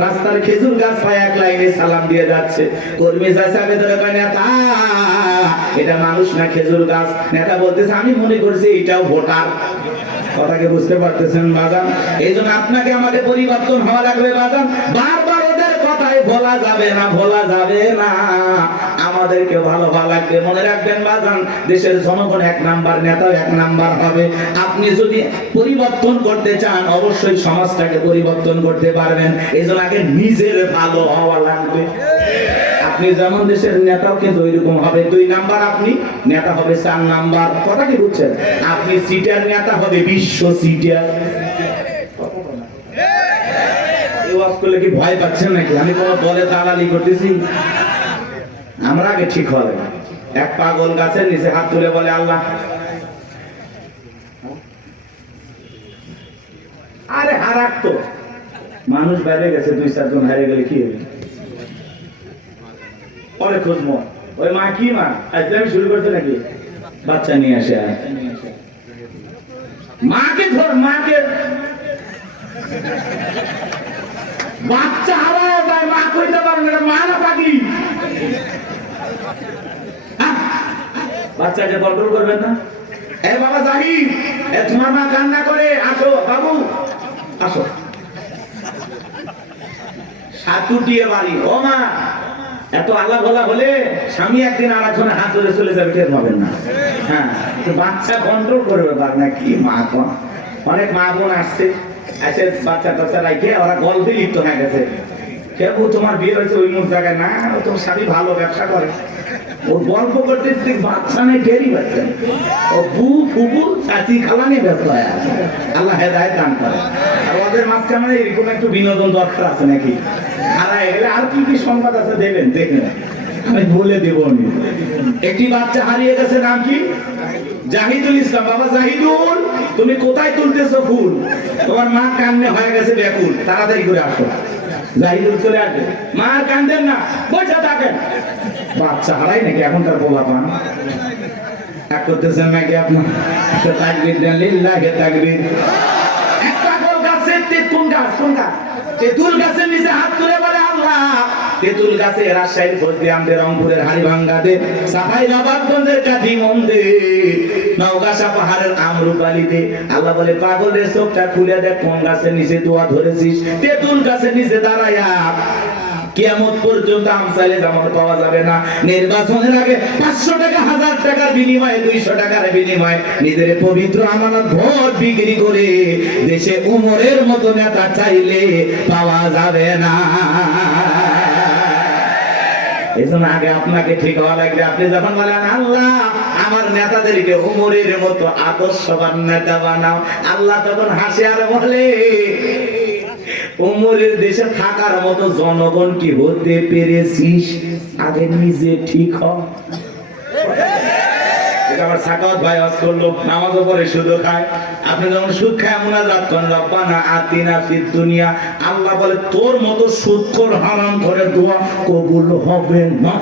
রাস্তার খেজুর গাছ পায় 1 লাইনে সালাম দিয়ে যাচ্ছে। কর্মী চাচা ভেতরে কয় নেতা এটা মানুষ না খেজুর গাছ। নেতা বলতেছে আমি মনে করছি এটাও ভোটার। কথাকে বুঝতে পারতেছেন বাজান? এই জন্য আপনাকে আমাদের পরিবর্তন হওয়া লাগবে বাজান। বারবার ওদের কথাই ভোলা যাবে না, ভোলা যাবে না। আমাদেরকে ভালো ভালো লাগবে। মনে রাখবেন বাজান, দেশের জনগণ 1 নাম্বার, নেতাও 1 নাম্বার হবে। আপনি যদি পরিবর্তন করতে চান, অবশ্যই সমাজটাকে পরিবর্তন করতে পারবেন। এই জন্য আগে নিজের ভালো হওয়া লাগবে। আপনি যেমন দেশের নেতাও কিন্তু ওইরকম হবে। 2 নাম্বার আপনি, নেতা হবে 4 নাম্বার। কথা কি বুঝছেন? আপনি সিটার নেতা হবে বিশ্ব সিটার। এই ওয়াজ করলে কি ভয় পাচ্ছেন নাকি? আমি কোনো দলে দালালি করতেছি? আমরা আগে ঠিক হবে। এক পাগল গাছের নিচে হাত তুলে বলে আল্লাহ, আরে হারাক তো মানুষ বাইরে গেছে, 2-4 জন হারিয়ে গেলে কি হবে? পরে খুঁজবো ওই মা কি মা আজকে আমি শুরু করতে নাকি বাচ্চা নিয়ে আসে, মাকে ধর, মাকে বাচ্চা হারায় যায়, মা কইতে পারবে না, মা না পাগলি। বাচ্চাকে কন্ট্রোল করবেন না। এ বাবা জাহিদ, এ তোমার মা কান্না করে, আসো বাবু আসো। সাতুটিয়ে বাড়ি, ও মা এত আল্লাহ ভোলা হলে স্বামী একদিন আর একজনের হাত ধরে চলে যাবে, টের পাবেন না। হ্যাঁ, তো বাচ্চা কন্ট্রোল করবে পার না কি মা কোন। অনেক মা বোন আসছে, এসে বাচ্চা টাচ্চা রাখে ওরা গল্পে লিপ্ত হয়ে গেছে। কেউ তোমার বিয়ে হয়েছে ওই মুখ জায়গায় না, তোমার স্বামী ভালো ব্যবসা করে, ও গল্প করতে বাচ্চা নেই, টেরই পাচ্ছে। ও বু ফুবু চাচি খালা নিয়ে ব্যস্ত হয়ে আছে। আল্লাহ হেদায়েত দান করে। আর ওদের মাঝখানে এরকম একটু বিনোদন দরকার আছে নাকি? হারায় গেলে আর কি কি সংবাদ আছে দেবেন, দেখবেন, আমি বলে দেব। একটি বাচ্চা হারিয়ে গেছে, নাম কি? জাহিদুল ইসলাম। বাবা জাহিদুল, তুমি কোথায় তুলতেছো ফুল? তোমার মা কান্নে হয়ে গেছে ব্যাকুল, তাড়াতাড়ি করে আসো। জাহিদুল চলে আসবে, মা কান্দেন না, বসে থাকেন। বাচ্চা হারাই নাকি এখনকার পোলা পান? এক করতেছেন নাকি আপনার? তাকবীর দেন, লিল্লাহি তাকবীর। একটা গোল গাছে তেঁতুল গাছ, কোন গাছ? তেঁতুল গাছের নিচে হাত তুলে বলে আল্লাহ, তেঁতুল গাছে রাজশাহীর ফজলি আমদে, রংপুরের হাড়িভাঙ্গাতে, সাফাই নবাবগঞ্জের কাঠি মন্দে, নওগাঁসা পাহাড়ের আমরুপালিতে। আল্লাহ বলে পাগলের চোখটা খুলে দেখ, কোন গাছের নিচে দোয়া ধরেছিস? তেঁতুল গাছের নিচে দাঁড়ায়া। কিয়ামত পর্যন্ত আমসালে জামাত পাওয়া যাবে না। নির্বাচনের আগে 500 টাকা, 1000 টাকার বিনিময়ে, 200 টাকার বিনিময়ে নিজের পবিত্র আমানত ভোট বিক্রি করে দেশে উমরের মতো নেতা চাইলে পাওয়া যাবে না। এই জন্য আগে আপনাকে ঠিক হওয়া লাগবে। আপনি যখন বলেন আল্লাহ আমার নেতাদেরকে উমরের মতো আদর্শবান নেতা বানাও, আল্লাহ তখন হাসে আর বলে উমরের দেশে থাকার মতো জনগণ কি হতে পেরেছিস? আগে নিজে ঠিক হ। আমার সাকাওয়াত ভাই আজ করলো, নামাজও পড়ে সুদ খায়। আপনি যখন সুদ খায় মুনাজাত করেন রব্বানা আতিনা ফিদ দুনিয়া, আল্লাহ বলে তোর মতো সুদখোর হারাম করে দোয়া কবুল হবে না।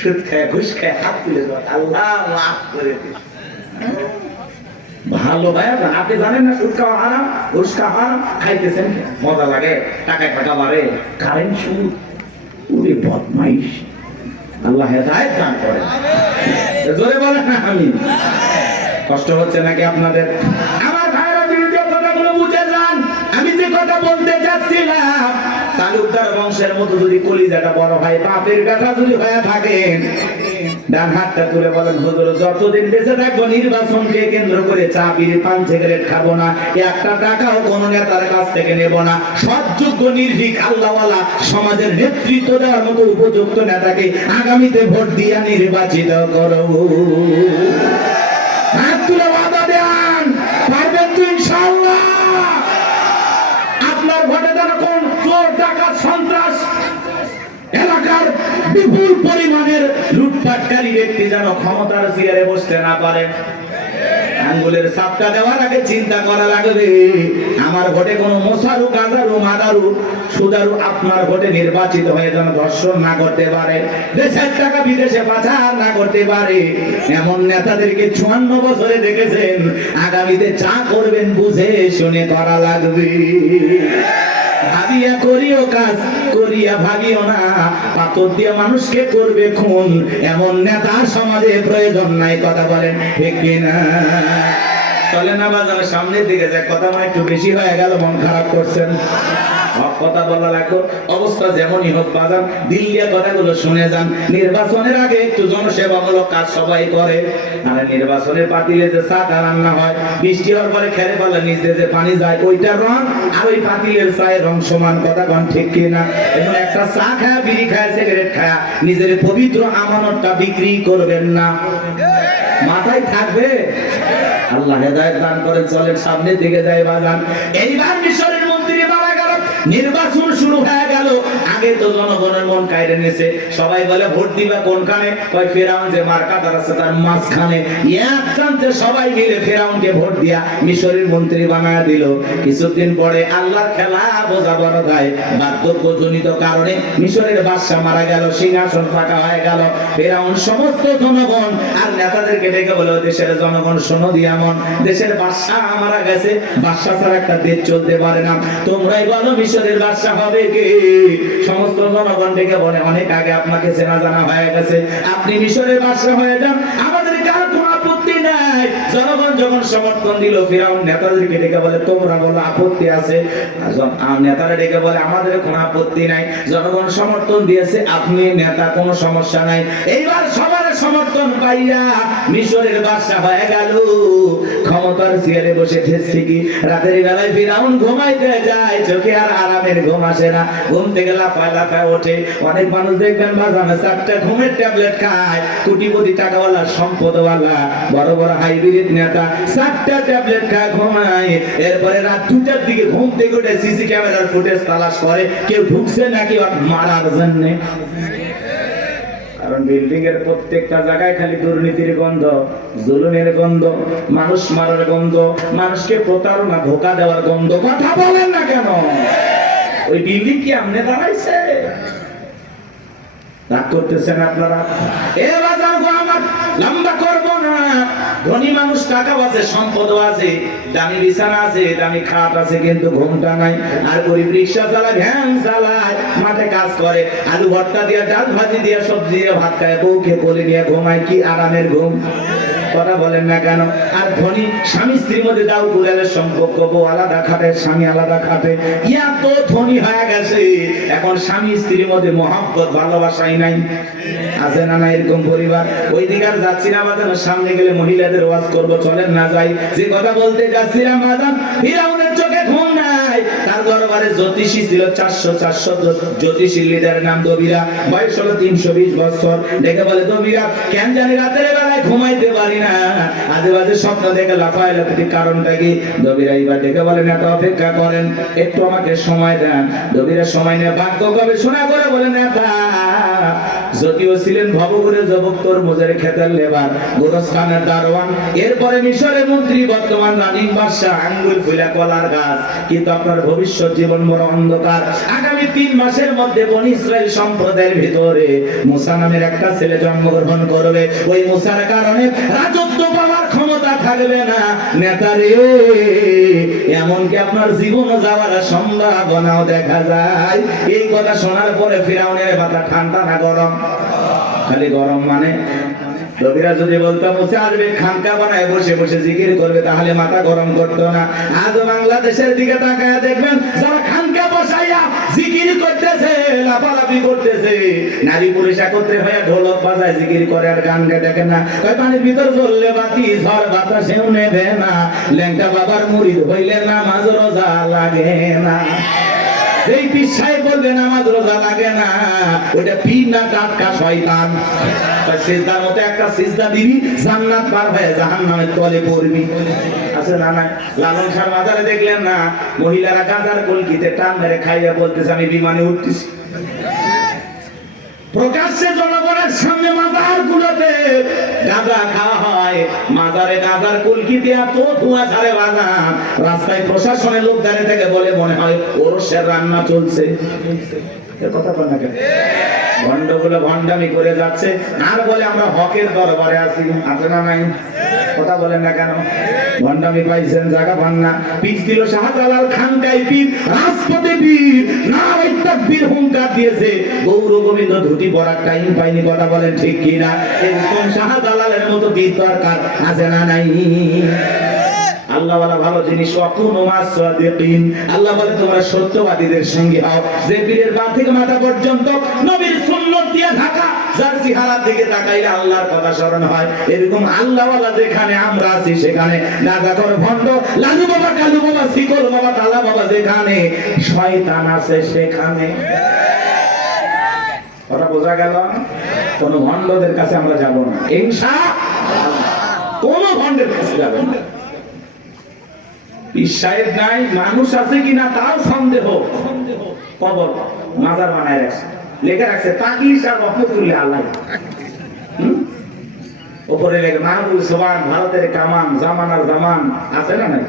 সুদ খায় ঘুষ খায় হাত তুলে দাও, আল্লাহ মাফ করে দিন। ভালো ভাই, আপনি জানেন না সুদ খাওয়া হারাম, ঘুষ খাওয়া হারাম, খাইতেছেন মজা লাগে, টাকায় টাকা বাড়ে, কারেন্ট সুদ, ওরে বদমাইশ। আল্লাহ হেদায়েত দান করেন। জোরে বলেন না আমিন। কষ্ট হচ্ছে নাকি আপনাদের? আমার ভাইরা বিরুদ্ধে কথাগুলো বুঝে যান। আমি যে কথা বলতে যাচ্ছিলাম, তালুকদার বংশের মতো যদি কলিজাটা বড় হয়, বাপের বেটা যদি হয়ে থাকেন, ডান হাতটা তুলে বলেন হুজুর যতদিন বেঁচে থাকবো নির্বাচনকে কেন্দ্র করে চা বিড়ি পান সিগারেট খাবো না, একটা টাকাও কোন নেতার কাছ থেকে নেব না, সৎযোগ্য নির্ভীক আল্লাহওয়ালা সমাজের নেতৃত্ব দেওয়ার মতো উপযুক্ত নেতাকে আগামীতে ভোট দিয়া নির্বাচিত করব। হাত তুলে ওয়াদা দেন, পারবেন তো ইনশাআল্লাহ? আপনার ভোটে যেন কোন চোর ডাকাত সন্ত্রাস এলাকার বিপুল পরিমাণের লুটপাটকারী ব্যক্তি যেন ক্ষমতার চেয়ারে বসতে না পারে। আঙ্গুলের ছাপটা দেওয়ার আগে চিন্তা করা লাগবে, আমার ভোটে কোনো মোসারু গাজারু মাদারু সুদারু আপনার ভোটে নির্বাচিত হয়ে যেন ধর্ষণ না করতে পারে, দেশের টাকা বিদেশে পাচার না করতে পারে। এমন নেতাদেরকে 54 বছরে দেখেছেন, আগামীতে যা করবেন বুঝে শুনে করা লাগবে। ভাবিয়া করিও কাজ, করিয়া ভাবিও না, পাথর দিয়ে মানুষকে করবে খুন, এমন নেতা সমাজে প্রয়োজন নাই। কথা বলেন ঠিক কিনা? চলে না বাজার সামনের দিকে যায়, কথা মানে একটু বেশি হয়ে গেল, মন খারাপ করছেন। কথা বলা লাগবে, অবস্থা যেমনই হোক বাজার দিল দিয়ে কথাগুলো শুনে যান। নির্বাচনের আগে একটু জনসেবামূলক কাজ সবাই করে, আর নির্বাচনের পাতিলে যে চাটা রান্না হয়, বৃষ্টি হওয়ার পরে খেলে পালে নিচে যে পানি যায়, ওইটার রং আর ওই পাতিলের চায়ের রং সমান। কথা কন ঠিক কিনা? এবং একটা চা খায়, বিড়ি খায়, সিগারেট খায়, নিজের পবিত্র আমানতটা বিক্রি করবেন না। মাথায় থাকবে। আল্লাহ হেদায়েত দান করেন। চলেন সামনের দিকে যাই বাজান। এইবার মিশরের মন্ত্রী মারা গেল, নির্বাচন শুরু হয়ে গেল। আগে তো জনগণের মন কাইরে নিয়েছে, সবাই বলে ভোট দিবা কোনখানে? কয় ফেরাউন যে মার্কাদার আছে তার মাঝখানে। এক চান্সে সবাই মিলে ফেরাউনকে ভোট দিয়া মিশরের মন্ত্রী বানায় দিল। কিছুদিন পরে আল্লাহর খেলা বোঝা বড় ভাই, বার্ধক্যজনিত কারণে মিশরের বাদশা মারা গেল, সিংহাসন ফাঁকা হয়ে গেল। ফেরাউন সমস্ত জনগণ আর নেতাদেরকে ডেকে বলে, দেশের জনগণ শোনো দিয়া মন, দেশের বাদশা মারা গেছে, বাদশা ছাড়া একটা দেশ চলতে পারে না, তোমরাই বলো মিশরের বাদশা হবে কে? সমস্ত জনগণ ডেকে বলে, অনেক আগে আপনাকে চেনা জানা হয়ে গেছে, আপনি মিশরের বাদশা হয়ে যান, আমাদের কার কোনো আপত্তি নাই। জনগণ যখন সমর্থন দিল, ফিরাউন নেতাদেরকে ডেকে বলে, তোমরা বলো আপত্তি আছে? নেতারা ডেকে বলে, আমাদের কোনো আপত্তি নাই, জনগণ সমর্থন দিয়েছে, আপনি নেতা, কোনো সমস্যা নাই। এইবার সবার সমর্থন পাইয়া মিশরের বাদশা হয়ে গেল, ক্ষমতার চেয়ারে বসে ঠেসছে কি। রাতের বেলায় ফিরাউন ঘুমাইতে যায়, চোখে আর আরামের ঘুম আসে না, ঘুম থেকে লাফায় লাফায় ওঠে। অনেক মানুষ দেখবেন বাজানো 4টা ঘুমের ট্যাবলেট খায়, কোটিপতি টাকাওয়ালা সম্পদওয়ালা বড় বড় হাইব্রিড নেতা 4টা ট্যাবলেট খায়, ঘুমায়। এরপরে রাত 2টার দিকে ঘুম থেকে উঠে সিসি ক্যামেরার ফুটেজ তালাশ করে, কেউ ঢুকছে নাকি মারার জন্য। কারণ বিল্ডিং এর প্রত্যেকটা জায়গায় খালি দুর্নীতির গন্ধ, জুলুমের গন্ধ, মানুষ মারার গন্ধ, মানুষকে প্রতারণা ধোঁকা দেওয়ার গন্ধ। কথা বলেন না কেন? ওই বিল্ডিং কি আমনে দাঁড়াইছে? রাগ করতেছেন আপনারা? এ বাজার গো, আমার লম্বা করব না। ধনী মানুষ টাকা আছে, সম্পদও আছে, দামি বিছানা আছে, দামি খাট আছে, কিন্তু ঘুমটা নাই। আর গরিব রিক্সা চালায়, ভ্যান চালায়, মাঠে কাজ করে, আলু ভর্তা দিয়া, ডাল ভাজি দিয়া, সবজি দিয়া ভাত খায়, বউকে কোলে নিয়ে ঘুমায়, কি আরামের ঘুম। কথা বলেন না কেন? আর ধনী স্বামী স্ত্রীর মধ্যে দাও কুড়ালের সম্পর্ক, বউ আলাদা খাটে, স্বামী আলাদা খাটে, ইয়া তো ধনী হয়ে গেছে, এখন স্বামী স্ত্রীর মধ্যে মহব্বত ভালোবাসাই নাই। আছে না না এরকম পরিবার? ওই দিকে আর যাচ্ছি না বাজান, সামনে গেলে মহিলাদের ওয়াজ করব, চলেন না যাই। যে কথা বলতে যাচ্ছিলাম বাজান, ফিরাউনের চোখে ঘুম নাই, তার দরবারে দরবারে জ্যোতিষী ছিল 400 জ্যোতিষীদের নাম দবিরা, বয়স হলো 320 বছর। দেখে বলে দবিরা, কেন জানি রাতের বেলায় ঘুমাইতে পারি না, আজে বাজে স্বপ্ন দেখে লাফায় লাফাতে, কারণটা কি? দবিরা এবার দেখে বলেন এত অপেক্ষা করেন, একটু আমাকে সময় দেন। দবিরা সময় নিয়ে ভাগ্য গবেষণা করে বলেন, নেতা যদিও ছিলেন ভবঘুরে যুবক, তরমুজের ক্ষেতের লেবার, গোরস্থানের দারোয়ান, এরপরে মিশরের মন্ত্রী, বর্তমান রানিং বাদশা, আঙ্গুল ফুলা কলার গাছ, কিন্তু আপনার ভবিষ্যৎ জীবন বড় অন্ধকার। আগামী 3 মাসের মধ্যে বনি ইসরাইল সম্প্রদায়ের ভিতরে মুসা নামের একটা ছেলে জন্মগ্রহণ করবে। ওই মুসার কারণে রাজত্ব পাওয়ার ক্ষমতা থাকবে না নেতারে, এমনকি আপনার জীবন যাওয়ার সম্ভাবনাও দেখা যায়। এই কথা শোনার পরে ফিরাউনের মাথা ঠান্ডা না গরম? খালি গরম। মানে রবিরা যদি বলতো মুসা আসবে খানকা বানায় বসে বসে জিকির করবে, তাহলে মাথা গরম করতো না। আজ বাংলাদেশের দিকে তাকায় দেখবেন, যারা খানকা বসাইয়া জিকির করতেছে, লাফালাফি করতেছে, নারী পুরুষ একত্রে হয়ে ঢোলক বাজায় জিকির করে আর গান গায়, দেখে না কয় পানির ভিতর জ্বললে বাতি ঝড় বাতাসেও নেবে না, ল্যাংটা বাবার মুরিদ হইলে নামাজ রোজা লাগে না। যেই পীর সাহেব বলবে নামাজ রোজা লাগে না, ওটা পীর না টাটকা শয়তান। সিজদার মতো একটা সিজদা দিবি, জান্নাত পার হয়ে জাহান্নামের তলে পড়বি। আছে না নাই? লালন শাহ মাজারে দেখলেন না, মহিলারা গাঁজার কলকিতে টান মেরে খাইয়া বলতেছে আমি বিমানে উঠতেছি। প্রকাশ্যে জনগণের সামনে মাজার গুলোতে গাঁজা খাওয়া হয়, মাজারে গাঁজার কলকি দিয়া তো ধোঁয়া ছাড়ে বাজান। রাস্তায় প্রশাসনের লোক দাঁড়িয়ে থেকে বলে মনে হয় ওরসের রান্না চলছে। কথা বল না কেন? ভণ্ডগুলো ভণ্ডামি করে যাচ্ছে আর বলে আমরা হকের দরবারে আছি। আছে না নাই? কথা বলেন না কেন? ভণ্ডামি পাইছেন, জায়গা পান না। পিছ দিল শাহজালাল খানকাই পীর, রাজপথে বীর, নারায়ে তাকবীর হুঙ্কার দিয়েছে, গৌর গোবিন্দ ধুতি পরার টাইম পাইনি। কথা বলেন ঠিক কি না? এরকম শাহজালালের মতো বীর দরকার আছে না নাই? আল্লাহ ওয়ালা ভালো জিনিস, ওয়াকুনু মাস-সাদিকিন। আল্লাহ বলে তোমরা সত্যবাদীদের সঙ্গে হও। যে পীরের পা থেকে মাথা পর্যন্ত নবীর সুন্নাত দিয়ে ঢাকা, যার চেহারার দিকে তাকাইলে আল্লাহর কথা স্মরণ হয়, এরকম আল্লাহ ওয়ালা যেখানে আমরা আছি সেখানে গাঁজাখোর ভণ্ড, লালু বাবা, কালু বাবা, শিকল বাবা, তালা বাবা যেখানে, শয়তান আছে সেখানে। কথা বোঝা গেল? কোন ভণ্ডদের কাছে আমরা যাব না ইনশাআল্লাহ, কোন ভণ্ডের কাছে যাব না। সাহেব নাই, মানুষ আছে কিনা তাও সন্দেহ। কবর মাজার বানায় রাখছে, লেখা রাখছে তাকিস আর রহমতুল্লাহ আল্লাহ, উপরে লেখে মাহবুব সুবহান, ভারতের কামান, জামানার জামান। আছে না নাই?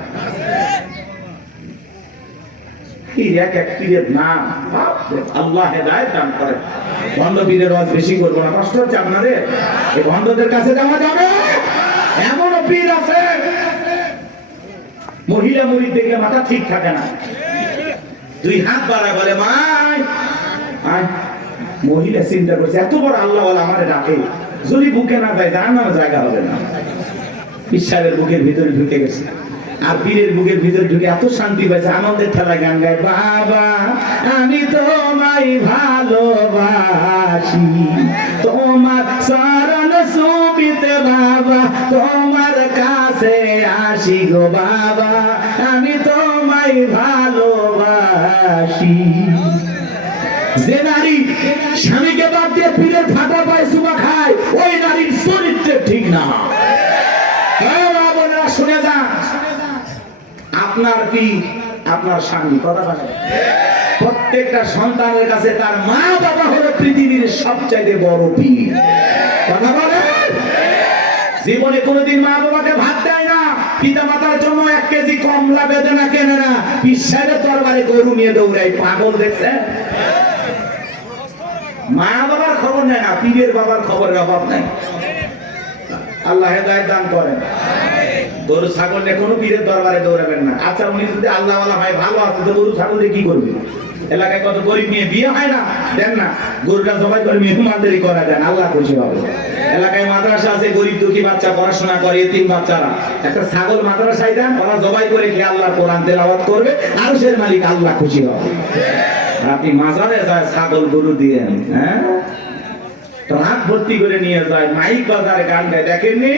এক এক পীরের নাম, আল্লাহ হেদায়েত দান করে। ভণ্ড পীরের ওয়াজ বেশি করবো না, কষ্ট হচ্ছে আপনাদের। এই ভণ্ডদের কাছে যাওয়া যাবে? এমনও পীর আছে মহিলা মুরিদ দেখে মাথা ঠিক থাকে না, 2 হাত বাড়ায় বলে মাই আয়। মহিলা চিন্তা করছে এত বড় আল্লাহ ওয়ালা আমারে ডাকে, যদি বুকে না যায় জাহান্নামে জায়গা হবে না। পীর সাহেবের বুকের ভিতরে ঢুকে গেছে, আর পীরের বুকের ভিতরে ঢুকে এত শান্তি পাইছে, আনন্দের ঠেলায় গান গায়, বাবা আমি তোমায় ভালোবাসি, তোমার চরণ সুবিতে বাবা, তোমার কাছে আসি গো বাবা, আমি তোমায় ভালোবাসি। যে নারী স্বামীকে বাদ দিয়ে পীরের ফাটা পায় চুমা খায়, ওই নারীর চরিত্র ঠিক না। শুনে যান, আপনার কি আপনার স্বামী, কথা বলে প্রত্যেকটা সন্তানের কাছে তার মা বাবা হলো পৃথিবীর সবচাইতে বড় পীর। কথা বলে জীবনে কোনোদিন মা বাবাকে ভাত দেয় না, পিতা মাতার জন্য 1 কেজি কমলা বেদনা কেনে না, পীর সাহেবের দরবারে গরু নিয়ে দৌড়ায়। পাগল দেখছেন? মা বাবার খবর নেয় না, পীরের বাবার খবরের অভাব নাই। আল্লাহ হেদায়েত দান করেন। গরু ছাগল নিয়ে কোনো পীরের দরবারে দৌড়াবেন না। আচ্ছা উনি যদি আল্লাহ ওয়ালা হয়, ভালো আছে, তো গরু ছাগল দিয়ে কি করবে? এলাকায় কত গরিব মেয়ে বিয়ে হয় না, দেন না, গরুটা জবাই করে মেহমানদারি করা দেন, আল্লাহ খুশি হবে। এলাকায় মাদ্রাসা আছে, গরিব দুঃখী বাচ্চা পড়াশোনা করে, এতিম বাচ্চারা, একটা ছাগল মাদ্রাসায় দেন, ওরা জবাই করে খেয়ে আল্লাহর কোরআন তেলাওয়াত করবে, আরশের মালিক আল্লাহ খুশি হবে। আপনি মাজারে যায় ছাগল গরু দিয়ে, হ্যাঁ রাত ভর্তি করে নিয়ে যায়, মাইক বাজারে গান গায়, দেখেননি?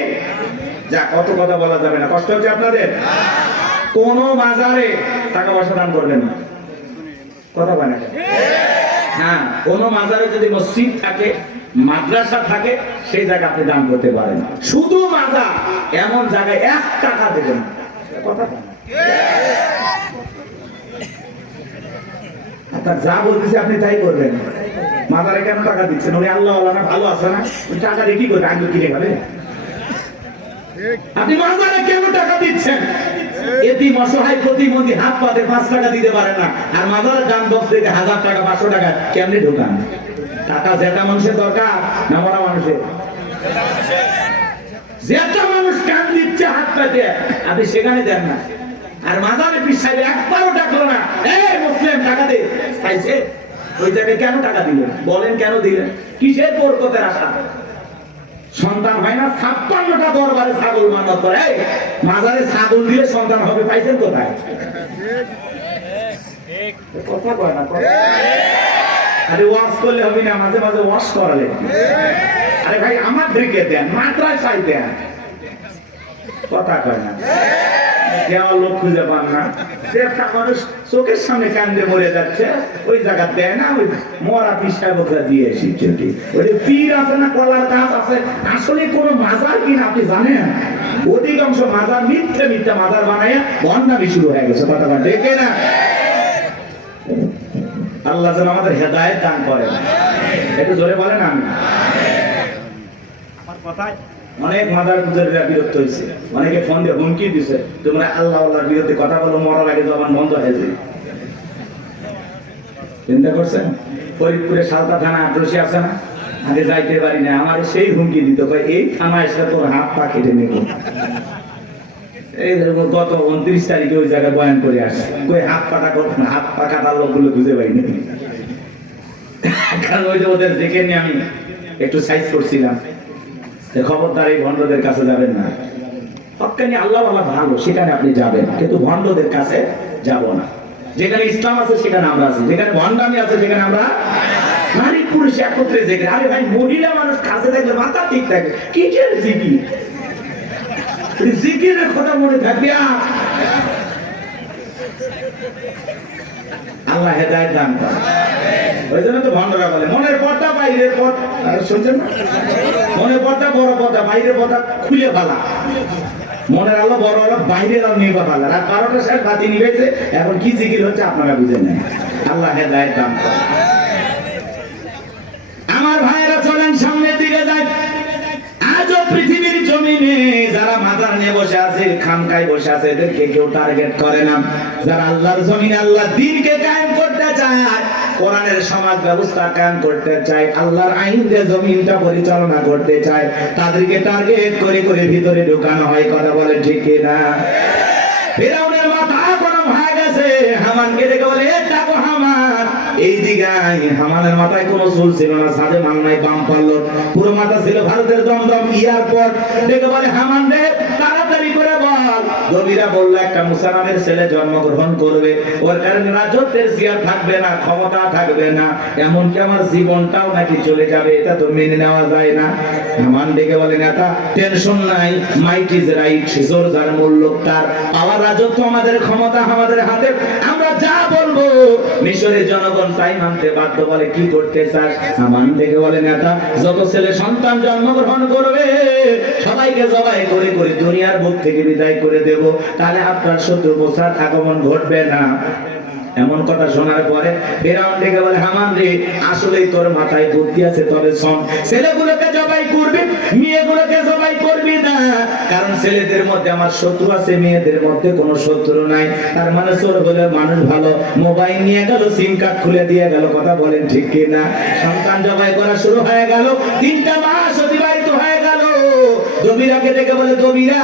যা কত কথা বলা যাবে না, কষ্ট হচ্ছে আপনাদের। কোন বাজারে টাকা পয়সা দান করবেন না, কথা বলে না? হ্যাঁ, কোন মাজারে যদি মসজিদ থাকে, মাদ্রাসা থাকে, সেই জায়গা আপনি দান করতে পারেন। শুধু মাজার এমন জায়গায় 1 টাকা দেবেন না। কথা আপনার যা বলতেছে আপনি তাই করবেন। মাজারে কেন টাকা দিচ্ছেন? উনি আল্লাহ না, ভালো আছে না? উনি টাকা দিয়ে কি করবে? আগে কিনে খাবে। আপনি মাজারে কেন টাকা দিচ্ছেন? এতিম অসহায় প্রতিবন্ধী হাত পাতে 5 টাকা দিতে পারে না, আর মাজারের দান বক্স থেকে 1000 টাকা 500 টাকা কেমনে ঢোকান? টাকা যেটা মানুষের দরকার না মরা মানুষের? যেটা মানুষ কান দিচ্ছে হাত পাতে, আপনি সেখানে দেন না। আর মাজারে পীর সাহেব একবারও ডাকলো না, এই মুসলিম টাকা দে, চাইছে ওই জায়গায় কেন টাকা দিলেন? বলেন কেন দিলেন? কিসের বরকতের আশা? সন্তান হয় না? 56টা দরবারে ছাগল মানত করে, মাজারে ছাগল দিলে সন্তান হবে, পাইছেন কোথায়? কথা কয় না। আরে ওয়াশ করলে হবে না, মাঝে মাঝে ওয়াশ করালে। আরে ভাই আমাদেরকে দেন, মাদ্রাসায় দেন। কথা কয় না। দেওয়ার লোক খুঁজে পান না। একটা মানুষ চোখের সামনে কান্দে মরে যাচ্ছে, ওই জায়গা দেয় না, ওই মরা পিসা কথা দিয়ে এসেছে। ওই যে পীর আছে না, কলার গাছ আছে, আসলে কোনো মাজার কিনা আপনি জানেন? অধিকাংশ মাজার মিথ্যে মিথ্যে মাজার বানায় বন্যামি শুরু হয়ে গেছে। কথা ডেকে না। আল্লাহ যেন আমাদের হেদায়েত দান করেন। একটু জোরে বলেন আমি। আমার কথায় অনেক মাদার গুজারিরা বিরক্ত হয়েছে, অনেকে ফোন দিয়ে হুমকি দিছে, তোমরা আল্লাহ আল্লাহর বিরুদ্ধে কথা বলো, মরার আগে জবান বন্ধ হয়ে যায়। চিন্তা করছেন? ফরিদপুরে সালতা থানা আটরশি আছে না, আগে যাইতে পারি না, আমার সেই হুমকি দিত, এই থানা এসে তোর হাত পা কেটে নেব। এই গত 29 তারিখে ওই জায়গায় বয়ান করে আসছে, কই হাত পাটা করত না, হাত পা কাটার লোকগুলো খুঁজে পাইনি। কারণ ওই যে ওদের দেখে নিয়ে আমি একটু সাইজ করছিলাম, খবরদার এই ভণ্ডদের কাছে যাবেন না। হক্কানি আল্লাহ আল্লাহ ভালো, সেখানে আপনি যাবেন, কিন্তু ভণ্ডদের কাছে যাব না। যেখানে ইসলাম আছে সেখানে আমরা আছি, যেখানে ভণ্ডামি আছে সেখানে আমরা নারী পুরুষ একত্রে যেখানে। আরে ভাই, মহিলা মানুষ কাছে থাকলে মাথা ঠিক থাকে, কিসের জিকির? জিকিরের কথা মনে থাকবে। আল্লাহ হেদায়েত দান করেন। ওই জন্য তো ভণ্ডরা বলে মনের পর্দা বাইরের পর্দা, শুনছেন না? মনের পর্দা বড় পর্দা, বাইরের পর্দা খুলে ফেলা। মনের আলো বড় আলো, বাইরের আলো নিয়ে ফেলা। রাত 12টা শেষ, বাতি নিভেছে, এখন কি জিকির হচ্ছে আপনারা বুঝে নেন। আল্লাহ হেদায়েত দান করেন। আমার ভাইয়েরা চলেন সামনের দিকে যাই। আজও পৃথিবীর জমিনে যারা মাজার নিয়ে বসে আছে, খামকায় বসে আছে, এদেরকে কেউ টার্গেট করে না। যারা আল্লাহর জমিনে আল্লাহর দ্বীনকে কায়েম করতে চায়, কোরআনের সমাজ ব্যবস্থা কায়েম করতে চায়, আল্লাহর আইন দিয়ে জমিনটা পরিচালনা করতে চায়, তাদেরকে টার্গেট করে করে ভিতরে ঢোকানো হয়। কথা বলে ঠিক না? ফিরআউনের মাথা গরম হয়ে গেছে, হামানকে দেখে বলে, এটা কো হামান, এই দিকে আয়। হামানের মাথায় কোনো চুল ছিল না, সাদে মাল নাই, বাম পারলো, পুরো মাথা ছিল ভারতের দমদম এয়ারপোর্ট। দেখে বলে, হামান রে, তাড়াতাড়ি করে বল। নবীরা বলল, একটা মুসা নামের ছেলে জন্মগ্রহণ করবে, ওর কারণে রাজত্বের চেয়ার থাকবে না, ক্ষমতা থাকবে না, এমনকি আমার জীবনটাও নাকি চলে যাবে, এটা তো মেনে নেওয়া যায় না। হামান ডেকে বলে, নেতা টেনশন নাই, মাইট ইজ রাইট, জোর যার মূল্য তার, পাওয়ার রাজত্ব আমাদের, ক্ষমতা আমাদের হাতে, আমরা যা বলবো মিশরের জনগণ তাই মানতে বাধ্য। বলে, কি করতে চাস? হামান ডেকে বলে, নেতা যত ছেলে সন্তান জন্মগ্রহণ করবে সবাইকে জবাই করে করে দুনিয়ার বুক থেকে বিদায় করে দেব, তাহলে আপনার শত্রু গোছার আগমন ঘটবে না। এমন কথা শোনার পরে ফিরআউন ডেকে বলে, হামান রে, আসলেই তোর মাথায় বুদ্ধি আছে, তবে শোন, ছেলেগুলোকে জবাই করবি, মেয়েগুলোকে জবাই করবি না, কারণ ছেলেদের মধ্যে আমার শত্রু আছে, মেয়েদের মধ্যে কোনো শত্রু নাই। তার মানে চোর হলে মানুষ ভালো, মোবাইল নিয়ে গেল, সিম কার্ড খুলে দিয়ে গেল। কথা বলেন ঠিক কিনা? সন্তান জবাই করা শুরু হয়ে গেল, 3টা মাস অতিবাহিত হয়ে গেল। দবিরাকে ডেকে বলে, দবিরা,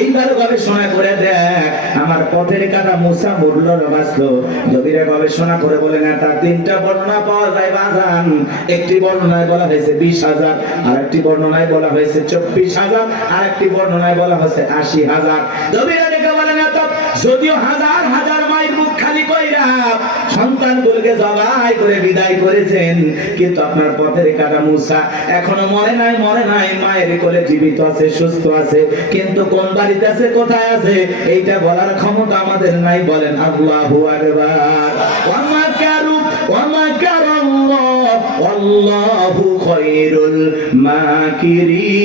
এইবার গবেষণা করে দেখ, আমার পথের কাটা মুসা মরল না বাঁচলো। দবিরা গবেষণা করে বলে, না, তার 3টা বর্ণনা পাওয়া যায় বাজান। একটি বর্ণনায় বলা হয়েছে 20,000, আর একটি বর্ণনায় বলা হয়েছে 24,000, আর একটি বর্ণনায় বলা হয়েছে 80,000। দবিরা ডেকে বলে, না তো, যদিও হাজার হাজার মাইল মুখ খালি কইরা চালাইয়া সন্তানগুলোকে জবাই করে বিদায় করেছেন, কিন্তু আপনার পথের কাটা মূসা এখনো মরে নাই, মায়ের কোলে জীবিত আছে, সুস্থ আছে, কিন্তু কোন বাড়িতে আছে, কোথায় আছে, এইটা বলার ক্ষমতা আমাদের নাই। বলেন আল্লাহু আকবার। ওয়া মাকারু ওয়া মাকারাল্লাহ আল্লাহু খায়রুল মাকিরিন।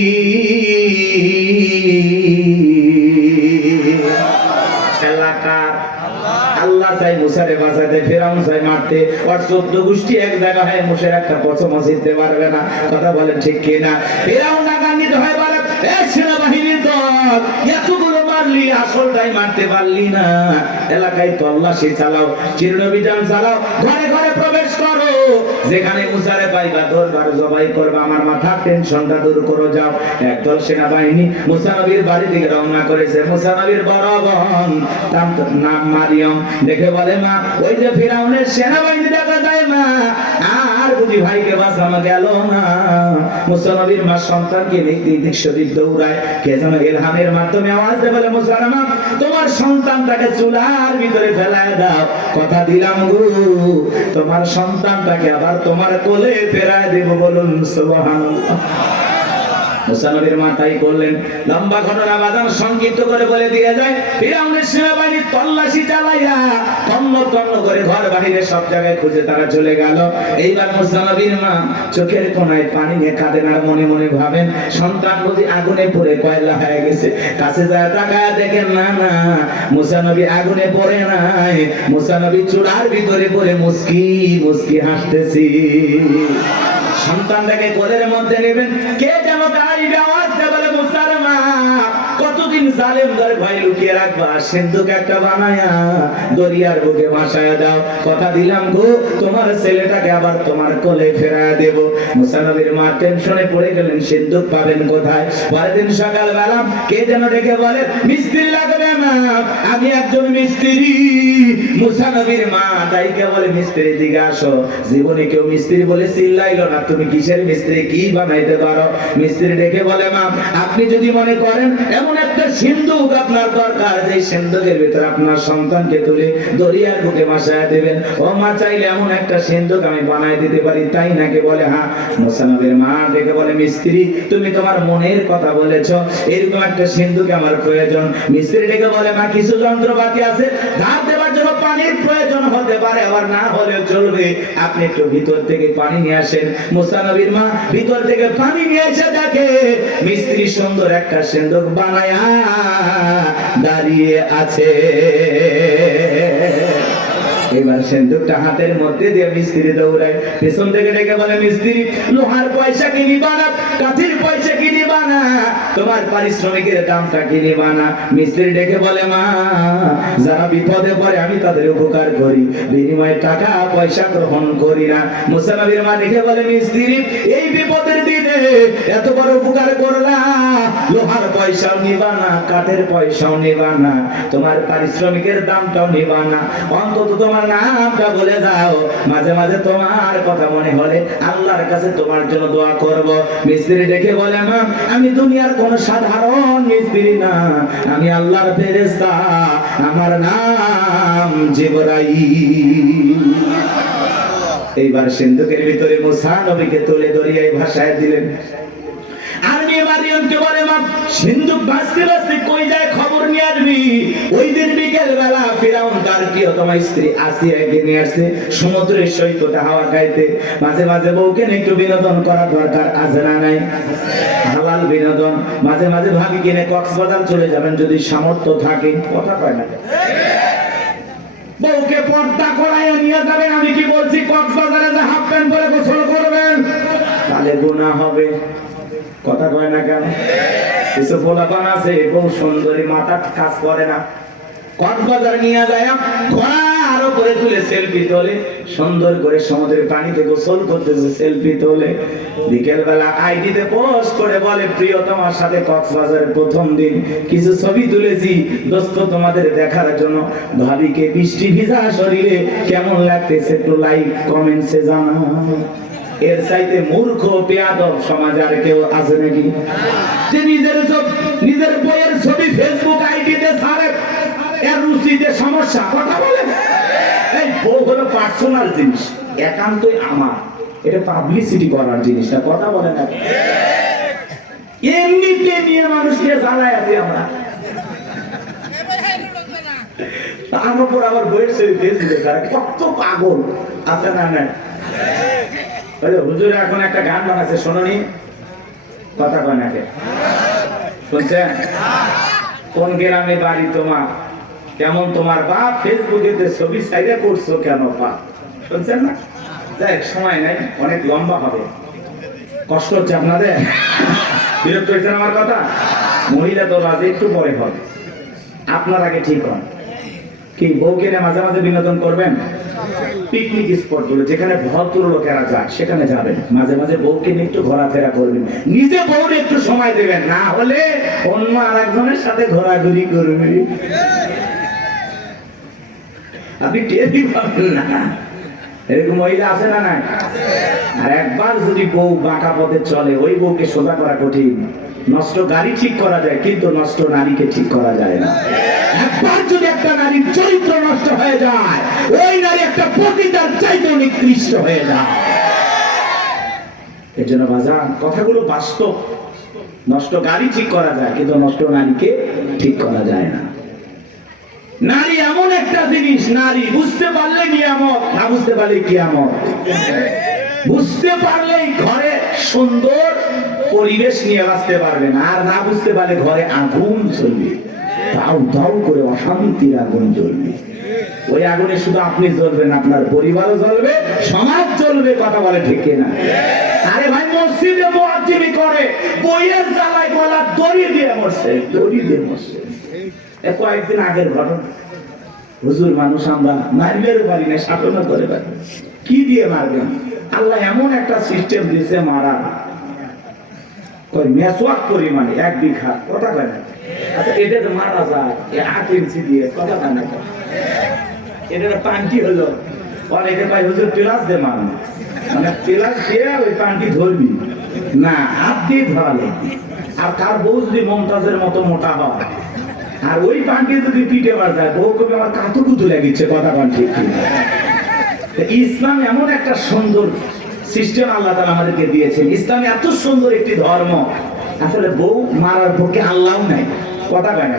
এলাকার আল্লাহ চাই মুসারে বাঁচাতে, ফেরাউন চাই মারতে, আর 14 গোষ্ঠী এক জায়গা হয় মুসার একটা পছন্দ জিততে পারবে না। কথা বলেন ঠিক কিনা? ফেরাউন রাগান্বিত হয় বলে, এ সেনাবাহিনীর দল, এতগুলো মারলি, আসলটাই মারতে পারলি না। এলাকায় তল্লাশি চালাও, চিরনবিধান চালাও, ঘরে ঘরে প্রবেশ করো, যেখানে মুসারে পাইবা দরবার জবাই করবা, আমার মাথার টেনশনটা দূর করো। যাও। একদল সেনাবাহিনী মুসা নবীর বাড়ি থেকে রওনা করেছে। মুসা নবীর বড় বোন, তার নাম মারিয়ম, দেখে বলে, মা, ওই যে ফিরাউনের সেনাবাহিনী দেখা যায় মা, আর বুঝি ভাইকে বাঁচানো গেল না। মুসা নবীর মা সন্তানকে দিক সেদিক দৌড়ায়, কে যেন ইলহামের মাধ্যমে আওয়াজ দেয়, বলে, মুসা মা, তোমার সন্তানটাকে চুলার ভিতরে ফেলায় দাও, কথা দিলাম গো, তোমার সন্তানটাকে আবার তোমার কোলে ফেরায় দেব। বলুন সুবহানাল্লাহ। মুসা নবীর মা তাই করলেন। লম্বা ঘটনা বাজান সংক্ষিপ্ত করে বলে দিয়ে যায়, ফিরাউনের সেনাবাহিনী তল্লাশি চালাইয়া তন্ন তন্ন করে ঘর বাহিরে সব জায়গায় খুঁজে তারা চলে গেল। এইবার মুসা নবীর মা চোখের কোণায় পানি নিয়ে কাঁদেন আর মনে মনে ভাবেন, সন্তান বুঝি আগুনে পড়ে কয়লা হয়ে গেছে। কাছে যায় তাকায় দেখেন, না না, মুসা নবী আগুনে পড়ে নাই, মুসা নবী চুলার ভিতরে পড়ে মুস্কি মুস্কি হাসতেছি। সন্তানটাকে কোলের মধ্যে নেবেন, কে যেন গাইবে, আওয়াজ দেয়, বলে, মুসার মা, কতদিন জালেম ধরে ভয় লুকিয়ে রাখবা, সিন্ধুক একটা বানায়া দরিয়ার বুকে ভাসায়া দাও, কথা দিলাম গো, তোমার ছেলেটাকে আবার তোমার কোলে ফেরায়া দেব। মুসা নবীর মা টেনশনে পড়ে গেলেন, সিন্ধুক পাবেন কোথায়। পরের দিন সকালবেলা কে যেন ডেকে বলে, মিস্ত্রি লাগবে মা, আমি একজন মিস্ত্রি। মুসা নবীর মা তাইকে বলে, মিস্ত্রি দিকে আসো। জীবনে কেউ মিস্ত্রি বলে চিল্লাইলো না, তুমি কিসের মিস্ত্রি, কি বানাইতে পারো? মিস্ত্রি ডেকে বলে, মা, আপনি যদি মনে করেন এমন একটা সিন্ধুক আপনার দরকার, যে সিন্ধুকের ভিতরে আপনার সন্তানকে তুলে দরিয়ার বুকে ভাসায় দেবেন, ও মা, চাইলে এমন একটা সিন্ধুক আমি বানাই দিতে পারি, তাই নাকি? বলে, হ্যাঁ। মুসা নবীর মা ডেকে বলে, মিস্ত্রি, তুমি তোমার মনের কথা বলেছ, এরকম একটা সিন্ধুক আমার প্রয়োজন। মিস্ত্রি ডেকে বলে, মা, কিছু যন্ত্রপাতি আছে, ধার দেওয়ার জন্য পানির প্রয়োজন হতে পারে, আবার না হলেও চলবে, আপনি একটু ভিতর থেকে পানি নিয়ে আসেন। মুসা নবীর মা ভিতর থেকে পানি নিয়ে এসে দেখে মিস্ত্রি সুন্দর একটা সিন্ধুক বানায়া দাঁড়িয়ে আছে। এবার সিন্ধুকটা হাতের মধ্যে দিয়ে মিস্ত্রি দৌড়ায়, পেছন থেকে ডেকে বলে, মিস্ত্রি, লোহার পয়সা কি নিবা না, কাঠের পয়সা কি নিবা না, তোমার পারিশ্রমিকের দামটা কি নিবা না? মিস্ত্রি ডেকে বলে, মা, যারা বিপদে পড়ে আমি তাদের উপকার করি, বিনিময়ে টাকা পয়সা গ্রহণ করি না। মুসা নবীর মা ডেকে বলে, মিস্ত্রি, এই বিপদের দিনে এত বড় উপকার করলা, লোহার পয়সাও নিবা না, কাঠের পয়সাও নিবা না, তোমার পারিশ্রমিকের দামটাও নিবা না, অন্তত তোমার নামটা বলে যাও, মাঝে মাঝে তোমার কথা মনে হলে আল্লাহর কাছে তোমার জন্য দোয়া করব। মিস্ত্রি ডেকে বলে, মা, আমি দুনিয়ার কোন সাধারণ মিস্ত্রি না, আমি আল্লাহর ফেরেশতা, আমার নাম জিবরাইল। এইবার সিন্ধুকের ভিতরে মুসা নবীকে তুলে দরিয়ায় ভাসায় দিলেন। আর মেয়ে মারিয়মকে বলে, মা, সিন্ধুক ভাসতে ভাসতে কই যায় খবর নিয়ে আসবি। ওই দিন বিকেল বেলা ফিরাউন তার প্রিয়তমা স্ত্রী আসিয়াকে নিয়ে আসছে সমুদ্রের সৈকতে হাওয়া খাইতে। মাঝে মাঝে বউকে একটু বিনোদন করা দরকার, আছে না নাই? হালাল বিনোদন। মাঝে মাঝে ভাবি কিনে কক্সবাজার চলে যাবেন যদি সামর্থ্য থাকে, কথা কয় না? বউকে পর্দা করাইয়া নিয়ে যাবেন। আমি কি বলছি, কক্সবাজারে যে হাফ প্যান্ট পরে গোসল করবেন, তাহলে গুনাহ হবে, কথা কয় না কেন? কিছু পোলাপান আছে, বউ সুন্দরী, মাথা কাজ করে না, কক্সবাজার নিয়ে যায়, ঘোড়ার উপরে তুলে সেলফি তোলে, সুন্দর করে সমুদ্রের পানিতে গোসল করতেছে, সেলফি তোলে। বিকেল বেলা আইডিতে পোস্ট করে বলে, প্রিয়, তোমার সাথে কক্সবাজারের প্রথম দিন কিছু ছবি তুলেছি দোস্ত, তোমাদের দেখার জন্য। ভাবিকে বৃষ্টি ভিজা শরীরে কেমন লাগতেছে একটু লাইক কমেন্টসে জানাও। এর চাইতে মূর্খ বেয়াদব সমাজে আর কেউ আছে নাকি? যে নিজের বইয়ের ছবি ফেসবুক আইডিতে ছাড়ে, এর রুচিতে সমস্যা, কথা বলে। এই বউ হলো পার্সোনাল জিনিস, একান্তই আমার, এটা পাবলিসিটি করার জিনিস না, কথা বলে না। এমনিতে নিয়ে মানুষকে জ্বালায় আছি আমরা, তার উপর আবার বইয়ের ছবি ফেসবুকে ছাড়ে, কত পাগল আছে না? না হুজুর এখন একটা গান বানাচ্ছে, শোনোনি? কথা কয় নাকি? শুনছেন? কোন গ্রামে বাড়ি তোমার, কেমন তোমার বাপ, ফেসবুকে ছবি সাইডে করছো কেন পা? শুনছেন না? যাই সময় নাই, অনেক লম্বা হবে, কষ্ট হচ্ছে আপনাদের, বিরক্ত হয়েছেন আমার কথা? মহিলা তো রাজে একটু পরে হবে, আপনার আগে ঠিক হন। কি বউকে মাঝে মাঝে বিনোদন করবেন? পিকনিক স্পট গুলো যেখানে ভদ্র লোকেরা যায় সেখানে যাবেন, মাঝে মাঝে বউকে নিয়ে একটু ঘোরাফেরা করবেন, নিজে বউরে একটু সময় দেবেন, না হলে অন্য আরেকজনের সাথে ঘোরাঘুরি করবেন, আপনি টেরই পাবেন না। এরকম মহিলা আছে না? নাই? আর একবার যদি বউ বাঁকা পথে চলে, ওই বউকে সোজা করা কঠিন। নষ্ট গাড়ি ঠিক করা যায়, কিন্তু নষ্ট নারীকে ঠিক করা যায় না। একবার যদি একটা নারীর চরিত্র নষ্ট হয়ে যায়, ওই নারী একটা পতিতার চাইতে নিকৃষ্ট হয়ে যায়। এর জন্য বাজার কথাগুলো বাস্তব। নষ্ট গাড়ি ঠিক করা যায়, কিন্তু নষ্ট নারীকে ঠিক করা যায় না। নারী এমন একটা জিনিস, নারী বুঝতে পারলে নিয়ামত, না বুঝতে পারলে কিয়ামত। বুঝতে পারলেই ঘরে সুন্দর পরিবেশ নিয়ে বাঁচতে পারবেন, আর না বুঝতে পারলে ঘরে আগুন জ্বলবে, দাউ দাউ করে অশান্তির আগুন জ্বলবে। ওই আগুনে শুধু আপনি জ্বলবেন, আপনার পরিবারও জ্বলবে, সমাজ জ্বলবে, কথা বলে ঠিক না? আরে ভাই, মসজিদে মুয়াজ্জিনি করে বইয়ের জ্বালায় গলা দড়ি দিয়ে মরছে, দড়ি দিয়ে মরছে। কয়েকদিন আগের ঘটনা, হুজুর মানুষ আমরা মারবেও পারি না, শাসনও করে পারি, কি দিয়ে মারবেন? আল্লাহ এমন একটা সিস্টেম দিয়েছে মারা, মেসওয়াক পরিমাণে 1 বিঘা, কথা কয় না? আচ্ছা এটা তো মারা যায় 8 ইঞ্চি দিয়ে, কথা কয় না? এটা পান্টি হলো, অনেকে পাই হুজুর প্লাস দে মার, মানে প্লাস দিয়ে ওই পান্টি ধরবি না, হাত দিয়ে ধরালে। আর তার বউ যদি মমতাজের মতো মোটা হয়, আর ওই পান্টি যদি পিঠে বার যায়, বউ কবি আমার কাতুকুতু লেগেছে, কথা কন ঠিক? ইসলাম এমন একটা সুন্দর সিস্টেম আল্লাহ তাআলা আমাদেরকে দিয়েছেন। ইসলাম এত সুন্দর একটি ধর্ম, আসলে বউ মারার পক্ষে আল্লাহও নাই, কথা কয় না?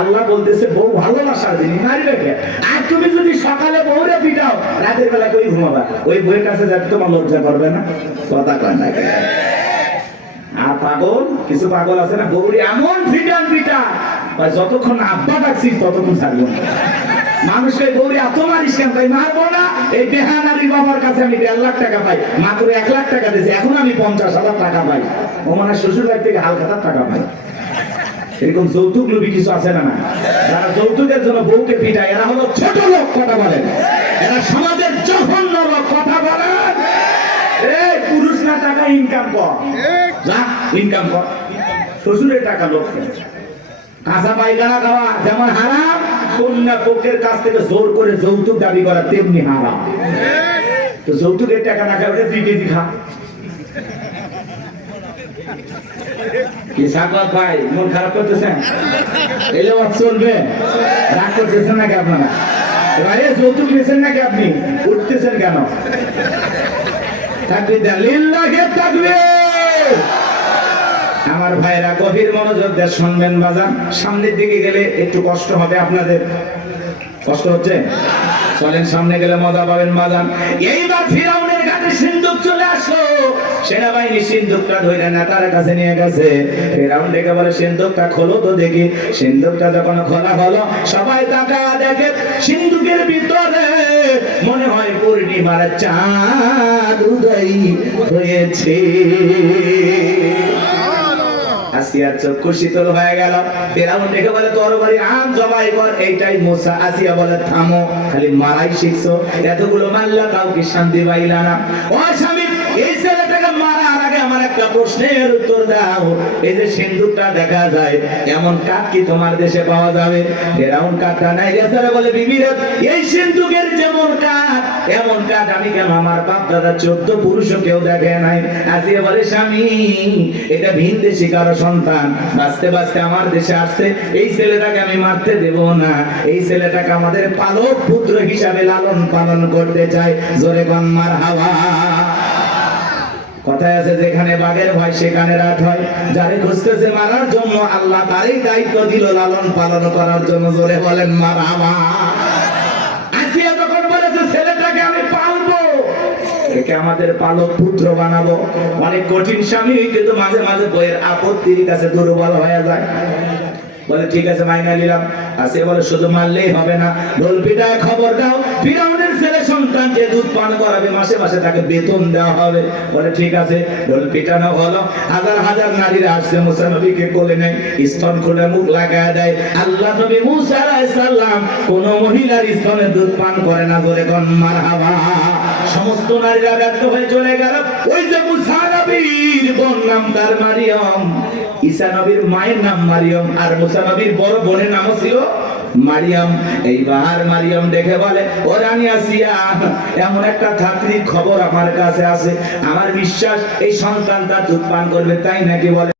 আল্লাহ বলতেছে বউ ভালোবাসার জিনিস, মারবে। আর তুমি যদি সকালে বউরে পিটাও, রাতের বেলা কই ঘুমাবা? ওই বউয়ের কাছে যাতে তোমার লজ্জা করবে না, কথা কয় না? আর পাগল, কিছু পাগল আছে না, বউরে এমন পিটান পিটা, যতক্ষণ আব্বা ডাকছিস ততক্ষণ ছাড়বো না। মানুষকে বউরে এত মারিস কেন? তাই মারবো না। এই বেহানারি বাবার কাছে আমি 1.5 লাখ টাকা পাই, মাত্র 1 লাখ টাকা দিয়েছে, এখন আমি 50,000 টাকা পাই। ও মানে শ্বশুর বাড়ি থেকে হালখাতার টাকা পাই। এরকম যৌতুক লোভী কিছু আছে না? যারা যৌতুকের জন্য বউকে পিটায়, এরা হলো ছোট লোক, কথা বলেন। এরা সমাজের জঘন্য লোক, কথা বলেন। এই পুরুষ না টাকা ইনকাম কর, যা ইনকাম কর, শ্বশুরের টাকা লোক কাঁচা পায়খানা খাওয়া যেমন হারাম, কন্যা পক্ষের কাছ থেকে জোর করে যৌতুক দাবি করা তেমনি হারাম। তো যৌতুকের টাকা না খাওয়া 2 কেজি খা। কি সাকত ভাই, মন খারাপ করতেছেন? এলে চলবে, রাগ করতেছেন নাকি আপনারা? ভাই যৌতুক নিয়েছেন নাকি আপনি? উঠতেছেন কেন? তাকবীর দেন, লিল্লাহি তাকবীর। আমার ভাইরা গভীর মনোযোগ দিয়ে শুনবেন বাজান, সামনের দিকে গেলে একটু কষ্ট হবে আপনাদের। কষ্ট হচ্ছে? চলেন সামনে গেলে মজা পাবেন বাজান। এইবার ফিরাউনের ঘাটে সিন্ধুক চলে আসলো, সেনাবাহিনী সিন্ধুকটা ধরে নেতার কাছে নিয়ে গেছে। ফিরাউন ডেকে বলে, সিন্ধুকটা খোলো তো দেখি। সিন্ধুকটা যখন খোলা হলো, সবাই তাকায়া দেখে সিন্ধুকের ভিতরে মনে হয় পূর্ণিমার চাঁদ উদয় হয়েছে। আসিয়ার চক্ষু শীতল হয়ে গেল। ফিরাউন ডেকে বলে, তরবারি আন, জবাই কর। এইটাই মুসা। আসিয়া বলে, থামো, খালি মারাই শিখছো, এতগুলো মারলা তাও কি শান্তি পাইলা না? ও স্বামী, এই ছেলেটাকে মারার আগে আমার একটা প্রশ্নের উত্তর দাও, এই যে সিন্দুকটা দেখা যায় এমন কাঠ কি তোমার দেশে পাওয়া যাবে? ফেরাউন কাঠটা নাই গেছে বলে বিবিরা এই সিন্দুকের যেমন কাঠ এমন কাঠ আমি কেন আমার বাপ দাদা 14 পুরুষও কেউ দেখে নাই। আসিয়া বলে স্বামী এটা ভিন দেশি কারো সন্তান, বাঁচতে বাঁচতে আমার দেশে আসছে, এই ছেলেটাকে আমি মারতে দেব না, এই ছেলেটাকে আমাদের পালক পুত্র হিসাবে লালন পালন করতে চাই। জোরে কোন মারহাবা। কথায় আছে যেখানে বাঘের ভয় সেখানে রাত হয়। যারে খুঁজতেছে মারার জন্য আল্লাহ তারই দায়িত্ব দিল লালন পালন করার জন্য। জোরে বলেন মারহাবা। আসিয়া যখন বলেছে ছেলেটাকে আমি পালবো, একে আমাদের পালক পুত্র বানাবো, অনেক কঠিন স্বামী কিন্তু মাঝে মাঝে বইয়ের আপত্তির কাছে দুর্বল হয়ে যায়। বলে ঠিক আছে মাইনা নিলাম। আসিয়া বলে শুধু মারলেই হবে না, ঢোল পিটায় খবর দাও ফিরাউনের ছেলে সন্তান যে দুধ পান করাবে মাসে মাসে তাকে বেতন দেওয়া হবে। বলে ঠিক আছে, ঢোল পিটানো হলো। হাজার হাজার নারীরা আসছে, মুসা নবীকে কোলে নেয়, স্তন খুলে মুখ লাগায় দেয়। আল্লাহ নবী মুসা আলাইহিস সালাম কোন মহিলার স্তনে দুধ পান করে না। জোরে কোন মারহাবা। সমস্ত নারীরা ব্যর্থ হয়ে চলে গেল। ওই যে মুসা নবীর বোন নাম তার মারিয়ম, ঈসা নবীর মায়ের নাম মারিয়ম, আর মুসা নবীর বড় বোনের নাম ছিল মারিয়াম। এইবার মারিয়াম দেখে বলে ও রানী আসিয়া, এমন একটা ধাত্রীর খবর আমার কাছে আছে, আমার বিশ্বাস এই সন্তানটা দুধ পান করবে, তাই নাকি? বলে